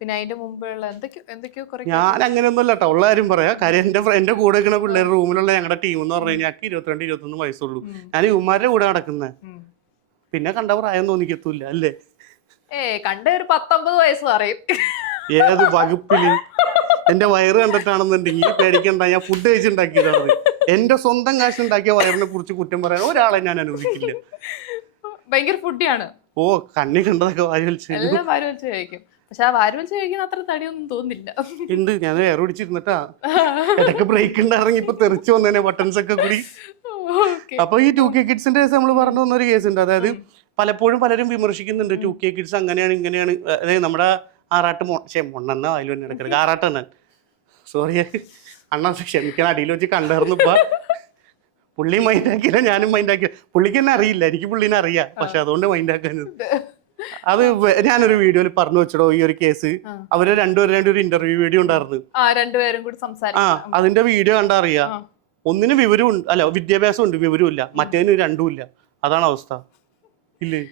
പിന്നെ അതിന്റെ മുമ്പുള്ള എന്തൊക്കെയോ എന്തൊക്കെയോ കുറെ ഞാൻ അങ്ങനെയൊന്നുമല്ല കേട്ടോ ഉള്ള കാര്യം പറയാം. കാര്യം എന്റെ എന്റെ കൂടെ നിൽക്കുന്ന പിള്ളേരുടെ റൂമിലുള്ള ഞങ്ങളുടെ ടീം എന്ന് പറഞ്ഞു കഴിഞ്ഞാൽ ഇരുപത്തിരണ്ട് ഇരുപത്തൊന്ന് വയസ്സുള്ളൂ. ഞാൻ ഇവന്മാരുടെ കൂടെ നടക്കുന്നത് പിന്നെ കണ്ട പ്രായം തോന്നിക്കത്തൂല്ല അല്ലേ? ഏ കണ്ട ഒരു പത്തൊമ്പത് വയസ്സ് പറയും. ഏത് വകുപ്പിൽ? എന്റെ വയറ് കണ്ടിട്ടാണെന്നുണ്ടെങ്കിൽ പേടിക്കണ്ട ഞാൻ ഫുഡ് കഴിച്ചുണ്ടാക്കിയതാണ്. എന്റെ സ്വന്തം കാശ് ഉണ്ടാക്കിയ വയറിനെ കുറിച്ച് കുറ്റം പറയാൻ ഒരാളെ ഞാൻ അനുവദിക്കില്ല. ഭയങ്കര ഫുഡിയാണ് ഓ കണ്ണി കണ്ടതൊക്കെ വാരി വലിച്ചു എല്ലാം വാരി വലിച്ച് കഴിക്കും. പക്ഷെ ആ വാരി വലിച്ച് കഴിക്കുന്ന അത്ര തടിയൊന്നും തോന്നില്ല. ഉണ്ട് ഞാൻ വേറെ പിടിച്ചിരുന്നിട്ടാ? (laughs) ഇടയ്ക്ക് ബ്രേക്ക് ഉണ്ടായിരുന്നെങ്കിൽ ഇപ്പൊ തെറിച്ചു വന്നേനെ ബട്ടൺസ് ഒക്കെ കൂടി. അപ്പൊ ഈ ടു കെ കിഡ്സിന്റെ കേസ് നമ്മൾ പറഞ്ഞു വന്നൊരു കേസ് ഉണ്ട്. അതായത് പലപ്പോഴും പലരും വിമർശിക്കുന്നുണ്ട് ടു കെ കിഡ്സ് അങ്ങനെയാണ് ഇങ്ങനെയാണ്. അതായത് നമ്മുടെ ആറാട്ട് മൊണ്ണെന്നാ ശേ മൊണ്ണെന്ന അതിൽ തന്നെ ഇടക്കിടക്ക് ആറാട്ടെണ്ണൻ സോറി അണ്ണാ ക്ഷമിക്കണം അടിയിൽ വെച്ച് കണ്ടായിരുന്നു ഇപ്പൊ പുള്ളി മൈൻഡാക്കിയില്ല ഞാനും മൈൻഡ് ആക്കില്ല പുള്ളിക്ക് തന്നെ അറിയില്ല എനിക്ക് പുള്ളിനെ അറിയാം. പക്ഷെ അതുകൊണ്ട് മൈൻഡ് ആക്കാനത് അത് ഞാനൊരു വീഡിയോയിൽ പറഞ്ഞു വെച്ചിടോ ഈ ഒരു കേസ്. അവർ രണ്ടുപേരും രണ്ട് ഒരു ഇന്റർവ്യൂ വീഡിയോ ഉണ്ടായിരുന്നു. ആ അതിന്റെ വീഡിയോ കണ്ടാ അറിയാം. ഒന്നിന് വിവരവും ഉണ്ട് അല്ല വിദ്യാഭ്യാസം ഉണ്ട് വിവരവും ഇല്ല മറ്റേതിന് രണ്ടും ഇല്ല അതാണ് അവസ്ഥ. ഇല്ലേ?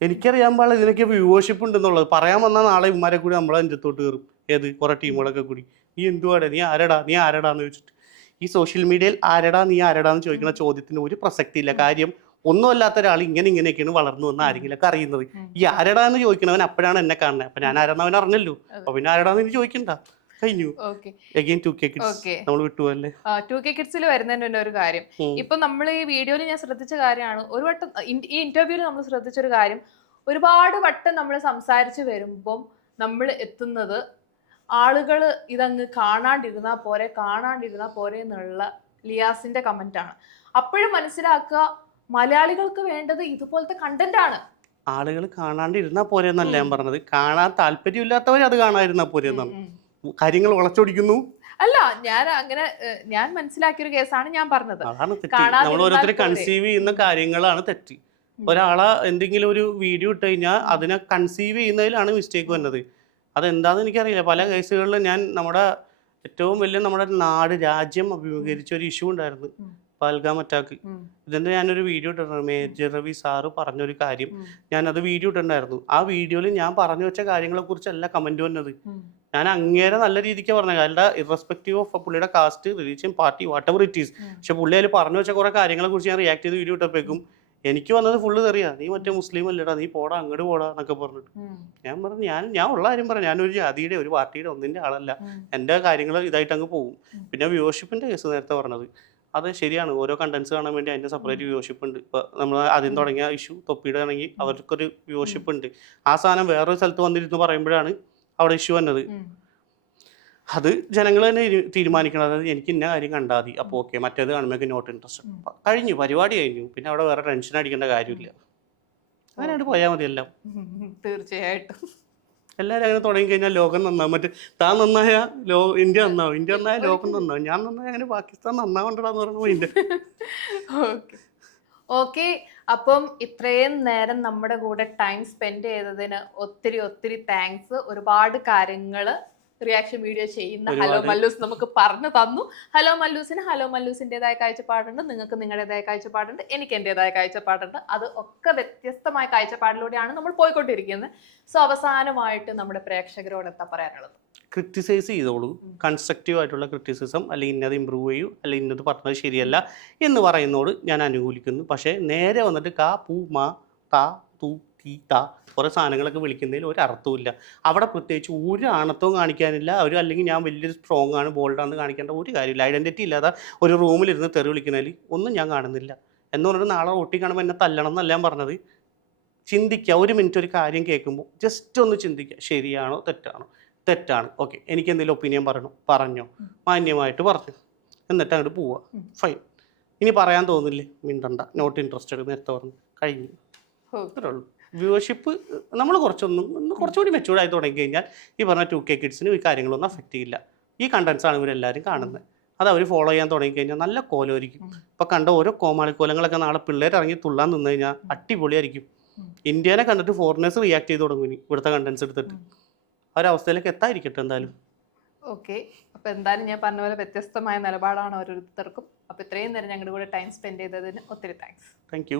എനിക്കറിയാൻ പാടില്ല ഇതിനൊക്കെ വ്യൂവർഷിപ്പ് ഉണ്ടെന്നുള്ളത്. പറയാൻ വന്ന നാളെ ഇമാരെ കൂടി നമ്മളെ അഞ്ചത്തോട്ട് കയറും. ഏത്? കുറേ ടീമുകളൊക്കെ കൂടി. നീ എന്തുവാടാ? നീ ആരടാ? നീ ആരടാന്ന് ചോദിച്ചിട്ട്. ഈ സോഷ്യൽ മീഡിയയിൽ ആരടാ? നീ ആരടാന്ന് ചോദിക്കുന്ന ചോദ്യത്തിന് ഒരു പ്രസക്തി ഇല്ല കാര്യം ഒന്നുമല്ലാത്ത ഒരാൾ ഇങ്ങനെ ഇങ്ങനെയൊക്കെയാണ് വളർന്നു വന്ന് ആരെങ്കിലൊക്കെ അറിയുന്നത്. ഈ ആരടാ എന്ന് ചോദിക്കുന്നവൻ അപ്പോഴാണ് എന്നെ കാണുന്നത് അപ്പൊ ഞാൻ ആരാന്ന് അവൻ അറിഞ്ഞല്ലോ അപ്പൊ പിന്നെ ആരടാന്ന് ഇനി ചോദിക്കണ്ട. കഴിഞ്ഞു. Okay. Again two K kids നമ്മൾ വിട്ടുപോയല്ലേ ടു കെ കിഡ്സിൽ വരുന്നതിന് മുന്നേ ഒരു കാര്യം. ഇപ്പൊ നമ്മൾ ഈ വീഡിയോയിൽ ഞാൻ ശ്രദ്ധിച്ച കാര്യമാണ്. ഒരു വട്ടം ഈ ഇന്റർവ്യൂവിൽ നമ്മൾ ശ്രദ്ധിച്ച ഒരു കാര്യം. ഒരുപാട് വട്ടം നമ്മൾ സംസാരിച്ചു വരുമ്പം നമ്മൾ എത്തുന്നത് ആളുകൾ ഇതങ്ങ് കാണാണ്ടിരുന്നാ പോരെ കാണാണ്ടിരുന്നാ പോരെ എന്നുള്ള ലിയാസിന്റെ കമന്റ് ആണ്. അപ്പോഴും മനസ്സിലാക്കുക മലയാളികൾക്ക് വേണ്ടത് ഇതുപോലത്തെ കണ്ടന്റ് ആണ്. ആളുകൾ കാണാണ്ടിരുന്നാ പോരെന്നല്ല ഞാൻ പറഞ്ഞത്. കാണാൻ താല്പര്യമില്ലാത്തവർ അത് കാണാതിരുന്നാൽ പോരെന്നാണ് എന്നാണ്. കാര്യങ്ങൾ വളച്ചൊടിക്കുന്നു അല്ല ഞാൻ അങ്ങനെ ഞാൻ മനസ്സിലാക്കിയ ഒരു കേസാണ് ഞാൻ പറഞ്ഞത്. നമ്മൾ ഓരോരുത്തർ കൺസീവ് ചെയ്യുന്ന കാര്യങ്ങളാണ് തെറ്റ്. ഒരാളെ എന്തെങ്കിലും ഒരു വീഡിയോ ഇട്ട് കഴിഞ്ഞാൽ അതിനെ കൺസീവ് ചെയ്യുന്നതിലാണ് മിസ്റ്റേക്ക് വന്നത്. അതെന്താണെന്ന് എനിക്കറിയില്ല. പല കേസുകളിലും ഞാൻ നമ്മുടെ ഏറ്റവും വലിയ നമ്മുടെ നാട് രാജ്യം അഭിമുഖീകരിച്ച ഒരു ഇഷ്യൂ ഉണ്ടായിരുന്നു. പാൽഗാം അറ്റാക്ക്. ഇതിന്റെ ഞാനൊരു വീഡിയോ ഇട്ടിട്ടുണ്ട്. മേജർ റവി സാറ് പറഞ്ഞൊരു കാര്യം. ഞാൻ ഞാനത് വീഡിയോ ഇട്ടിട്ടുണ്ടായിരുന്നു. ആ വീഡിയോയിൽ ഞാൻ പറഞ്ഞു വെച്ച കാര്യങ്ങളെ കുറിച്ചല്ല കമന്റ് വന്നത്. ഞാൻ അങ്ങേരെ നല്ല രീതിക്ക് പറഞ്ഞത്. അയാളുടെ ഇറസ്പെക്റ്റീവ് ഓഫ് പുള്ളിയുടെ caste religion party whatever it is പക്ഷെ പുള്ളി അതിൽ പറഞ്ഞു വെച്ച കുറെ കാര്യങ്ങളെ കുറിച്ച് ഞാൻ റിയാക്ട് ചെയ്ത് വീഡിയോ ഇട്ടപ്പോഴേക്കും എനിക്ക് വന്നത് ഫുള്ള് തെറിയാ. നീ മറ്റേ മുസ്ലിം അല്ലടാ നീ പോടാ അങ്ങോട്ട് പോടാ എന്നൊക്കെ പറഞ്ഞിട്ട്. ഞാൻ പറഞ്ഞു ഞാൻ ഞാൻ ഉള്ള കാര്യം പറഞ്ഞു ഞാനൊരു ജാതിയുടെ ഒരു പാർട്ടിയുടെ ഒന്നിന്റെ ആളല്ല. എന്റെ എന്റെ കാര്യങ്ങൾ ഇതായിട്ട് അങ്ങ് പോകും. പിന്നെ വ്യൂഷിപ്പിന്റെ കേസ് നേരത്തെ പറഞ്ഞത്. അത് ശരിയാണ്. ഓരോ കണ്ടൻസ് കാണാൻ വേണ്ടി അതിന്റെ സെപ്പറേറ്റ് വ്യൂവർഷിപ്പ് ഉണ്ട് ഇപ്പൊ നമ്മൾ ആദ്യം തുടങ്ങിയ ഇഷ്യൂ തൊപ്പിയുടെ ആണെങ്കിൽ അവർക്കൊരു വ്യൂവർഷിപ്പ് ഉണ്ട് ആ സാധനം വേറൊരു സ്ഥലത്ത് വന്നിരുന്ന് പറയുമ്പോഴാണ് അവിടെ ഇഷ്യൂ വന്നത്. അത് ജനങ്ങൾ തന്നെ തീരുമാനിക്കണം. അതായത് എനിക്ക് ഇന്ന കാര്യം കണ്ടാൽ മതി. അപ്പോൾ ഓക്കെ മറ്റേത് കാണുമ്പോൾ നോട്ട് ഇൻട്രസ്റ്റ് കഴിഞ്ഞു. പരിപാടി കഴിഞ്ഞു. പിന്നെ അവിടെ വേറെ ടെൻഷൻ അടിക്കേണ്ട കാര്യമില്ല. അങ്ങനെയാണ് പോയാൽ മതി എല്ലാം. (laughs) തീർച്ചയായിട്ടും. എല്ലാവരും അങ്ങനെ തുടങ്ങി കഴിഞ്ഞാൽ ലോകം നന്നാവും. മറ്റേ താൻ നന്നായ ലോ ഇന്ത്യ നന്നാവും. ഇന്ത്യ നന്നായ (laughs) ലോകം നന്നാവും. ഞാൻ നന്നായ അങ്ങനെ പാകിസ്ഥാൻ നന്നാവണ്ടടാന്ന് പറഞ്ഞു പോയി ഓക്കെ അപ്പം ഇത്രയും നേരം നമ്മുടെ കൂടെ ടൈം സ്പെൻഡ് ചെയ്തതിന് ഒത്തിരി ഒത്തിരി താങ്ക്സ് ഒരുപാട് കാര്യങ്ങൾ റിയാക്ഷൻ വീഡിയോ ചെയ്യുന്ന ഹലോ മല്ലൂസ് നമുക്ക് പറഞ്ഞു തന്നു. ഹലോ മല്ലൂസിന് ഹലോ മല്ലൂസിന്റെതായ കാഴ്ചപ്പാടുണ്ട്. നിങ്ങൾക്ക് നിങ്ങളുടേതായ കാഴ്ചപ്പാടുണ്ട്. എനിക്ക് എന്റെതായ കാഴ്ചപ്പാടുണ്ട്. അത് ഒക്കെ വ്യത്യസ്തമായ കാഴ്ചപ്പാടിലൂടെയാണ് നമ്മൾ പോയിക്കൊണ്ടിരിക്കുന്നത്. സോ അവസാനമായിട്ട് നമ്മുടെ പ്രേക്ഷകരോട് എന്താ പറയാനുള്ളത്? ക്രിറ്റിസൈസ് ചെയ്തോളൂ. കൺസ്ട്രക്റ്റീവ് ആയിട്ടുള്ള ക്രിറ്റിസിസം അല്ലെങ്കിൽ ഇന്നത് ഇമ്പ്രൂവ് ചെയ്യൂ അല്ലെങ്കിൽ ഇന്നത് പറഞ്ഞത് ശരിയല്ല എന്ന് പറയുന്നതോട് ഞാൻ അനുകൂലിക്കുന്നു. പക്ഷേ നേരെ വന്നിട്ട് കാ പൂ മാ താ തൂ തീ താ കുറേ സാധനങ്ങളൊക്കെ വിളിക്കുന്നതിൽ ഒരു അർത്ഥവുമില്ല അവിടെ പ്രത്യേകിച്ച് ഒരു ആണത്വം കാണിക്കാനില്ല. ഒരു അല്ലെങ്കിൽ ഞാൻ വലിയൊരു സ്ട്രോങ് ആണ് ബോൾഡാണെന്ന് കാണിക്കേണ്ട ഒരു കാര്യമില്ല. ഐഡന്റിറ്റി ഇല്ലാതെ ഒരു റൂമിലിരുന്ന് തെറി വിളിക്കുന്നതിൽ ഒന്നും ഞാൻ കാണുന്നില്ല. എന്ന് പറഞ്ഞിട്ട് നാളെ ഒട്ടി കാണുമ്പോൾ എന്നെ തല്ലണം എന്നല്ല ഞാൻ പറഞ്ഞത്. ചിന്തിക്കുക ഒരു മിനിറ്റ് ഒരു കാര്യം കേൾക്കുമ്പോൾ ജസ്റ്റ് ഒന്ന് ചിന്തിക്കുക ശരിയാണോ തെറ്റാണോ? തെറ്റാണ്. ഓക്കെ എനിക്ക് എന്തെങ്കിലും ഒപ്പീനിയൻ പറയണോ? പറഞ്ഞോ. മാന്യമായിട്ട് പറഞ്ഞു. എന്നിട്ട് അങ്ങോട്ട് പോവുക ഫൈൻ ഇനി പറയാൻ തോന്നില്ലേ? മിണ്ടണ്ട. നോട്ട് ഇൻട്രസ്റ്റഡ് നേരത്തെ പറഞ്ഞു. കഴിഞ്ഞു. അത്രേ ഉള്ളൂ. വ്യൂവർഷിപ്പ് നമ്മൾ കുറച്ചൊന്നും കുറച്ചുകൂടി മെച്ചൂർഡ് ആയി തുടങ്ങി കഴിഞ്ഞാൽ ഈ പറഞ്ഞ ടു കെ കിഡ്സിന് ഈ കാര്യങ്ങളൊന്നും അഫക്റ്റ് ചെയ്യില്ല. ഈ കണ്ടൻസ് ആണ് ഇവരെല്ലാവരും കാണുന്നത് അത് അവർ ഫോളോ ചെയ്യാൻ തുടങ്ങി കഴിഞ്ഞാൽ നല്ല കോലമായിരിക്കും ഇപ്പം കണ്ട ഓരോ കോമാളിക്കോലങ്ങളൊക്കെ നാളെ പിള്ളേർ ഇറങ്ങി തുള്ളാൻ നിന്ന് കഴിഞ്ഞാൽ അടിപൊളിയായിരിക്കും. ഇന്ത്യനെ കണ്ടിട്ട് ഫോറിനേഴ്സ് റിയാക്ട് ചെയ്ത് തുടങ്ങും ഇനി ഇവിടുത്തെ കണ്ടൻസ് എടുത്തിട്ട്. ആ ഒരു അവസ്ഥയിലേക്ക് എത്താതിരിക്കട്ടെ എന്തായാലും. ഓക്കെ. അപ്പൊ എന്തായാലും ഞാൻ പറഞ്ഞ പോലെ വ്യത്യസ്തമായ നിലപാടാണ് ഓരോരുത്തർക്കും. അപ്പോൾ ഇത്രയും നേരം ഞങ്ങളുടെ കൂടെ ടൈം സ്പെൻഡ് ചെയ്തതിന് ഒത്തിരി താങ്ക്സ് താങ്ക് യു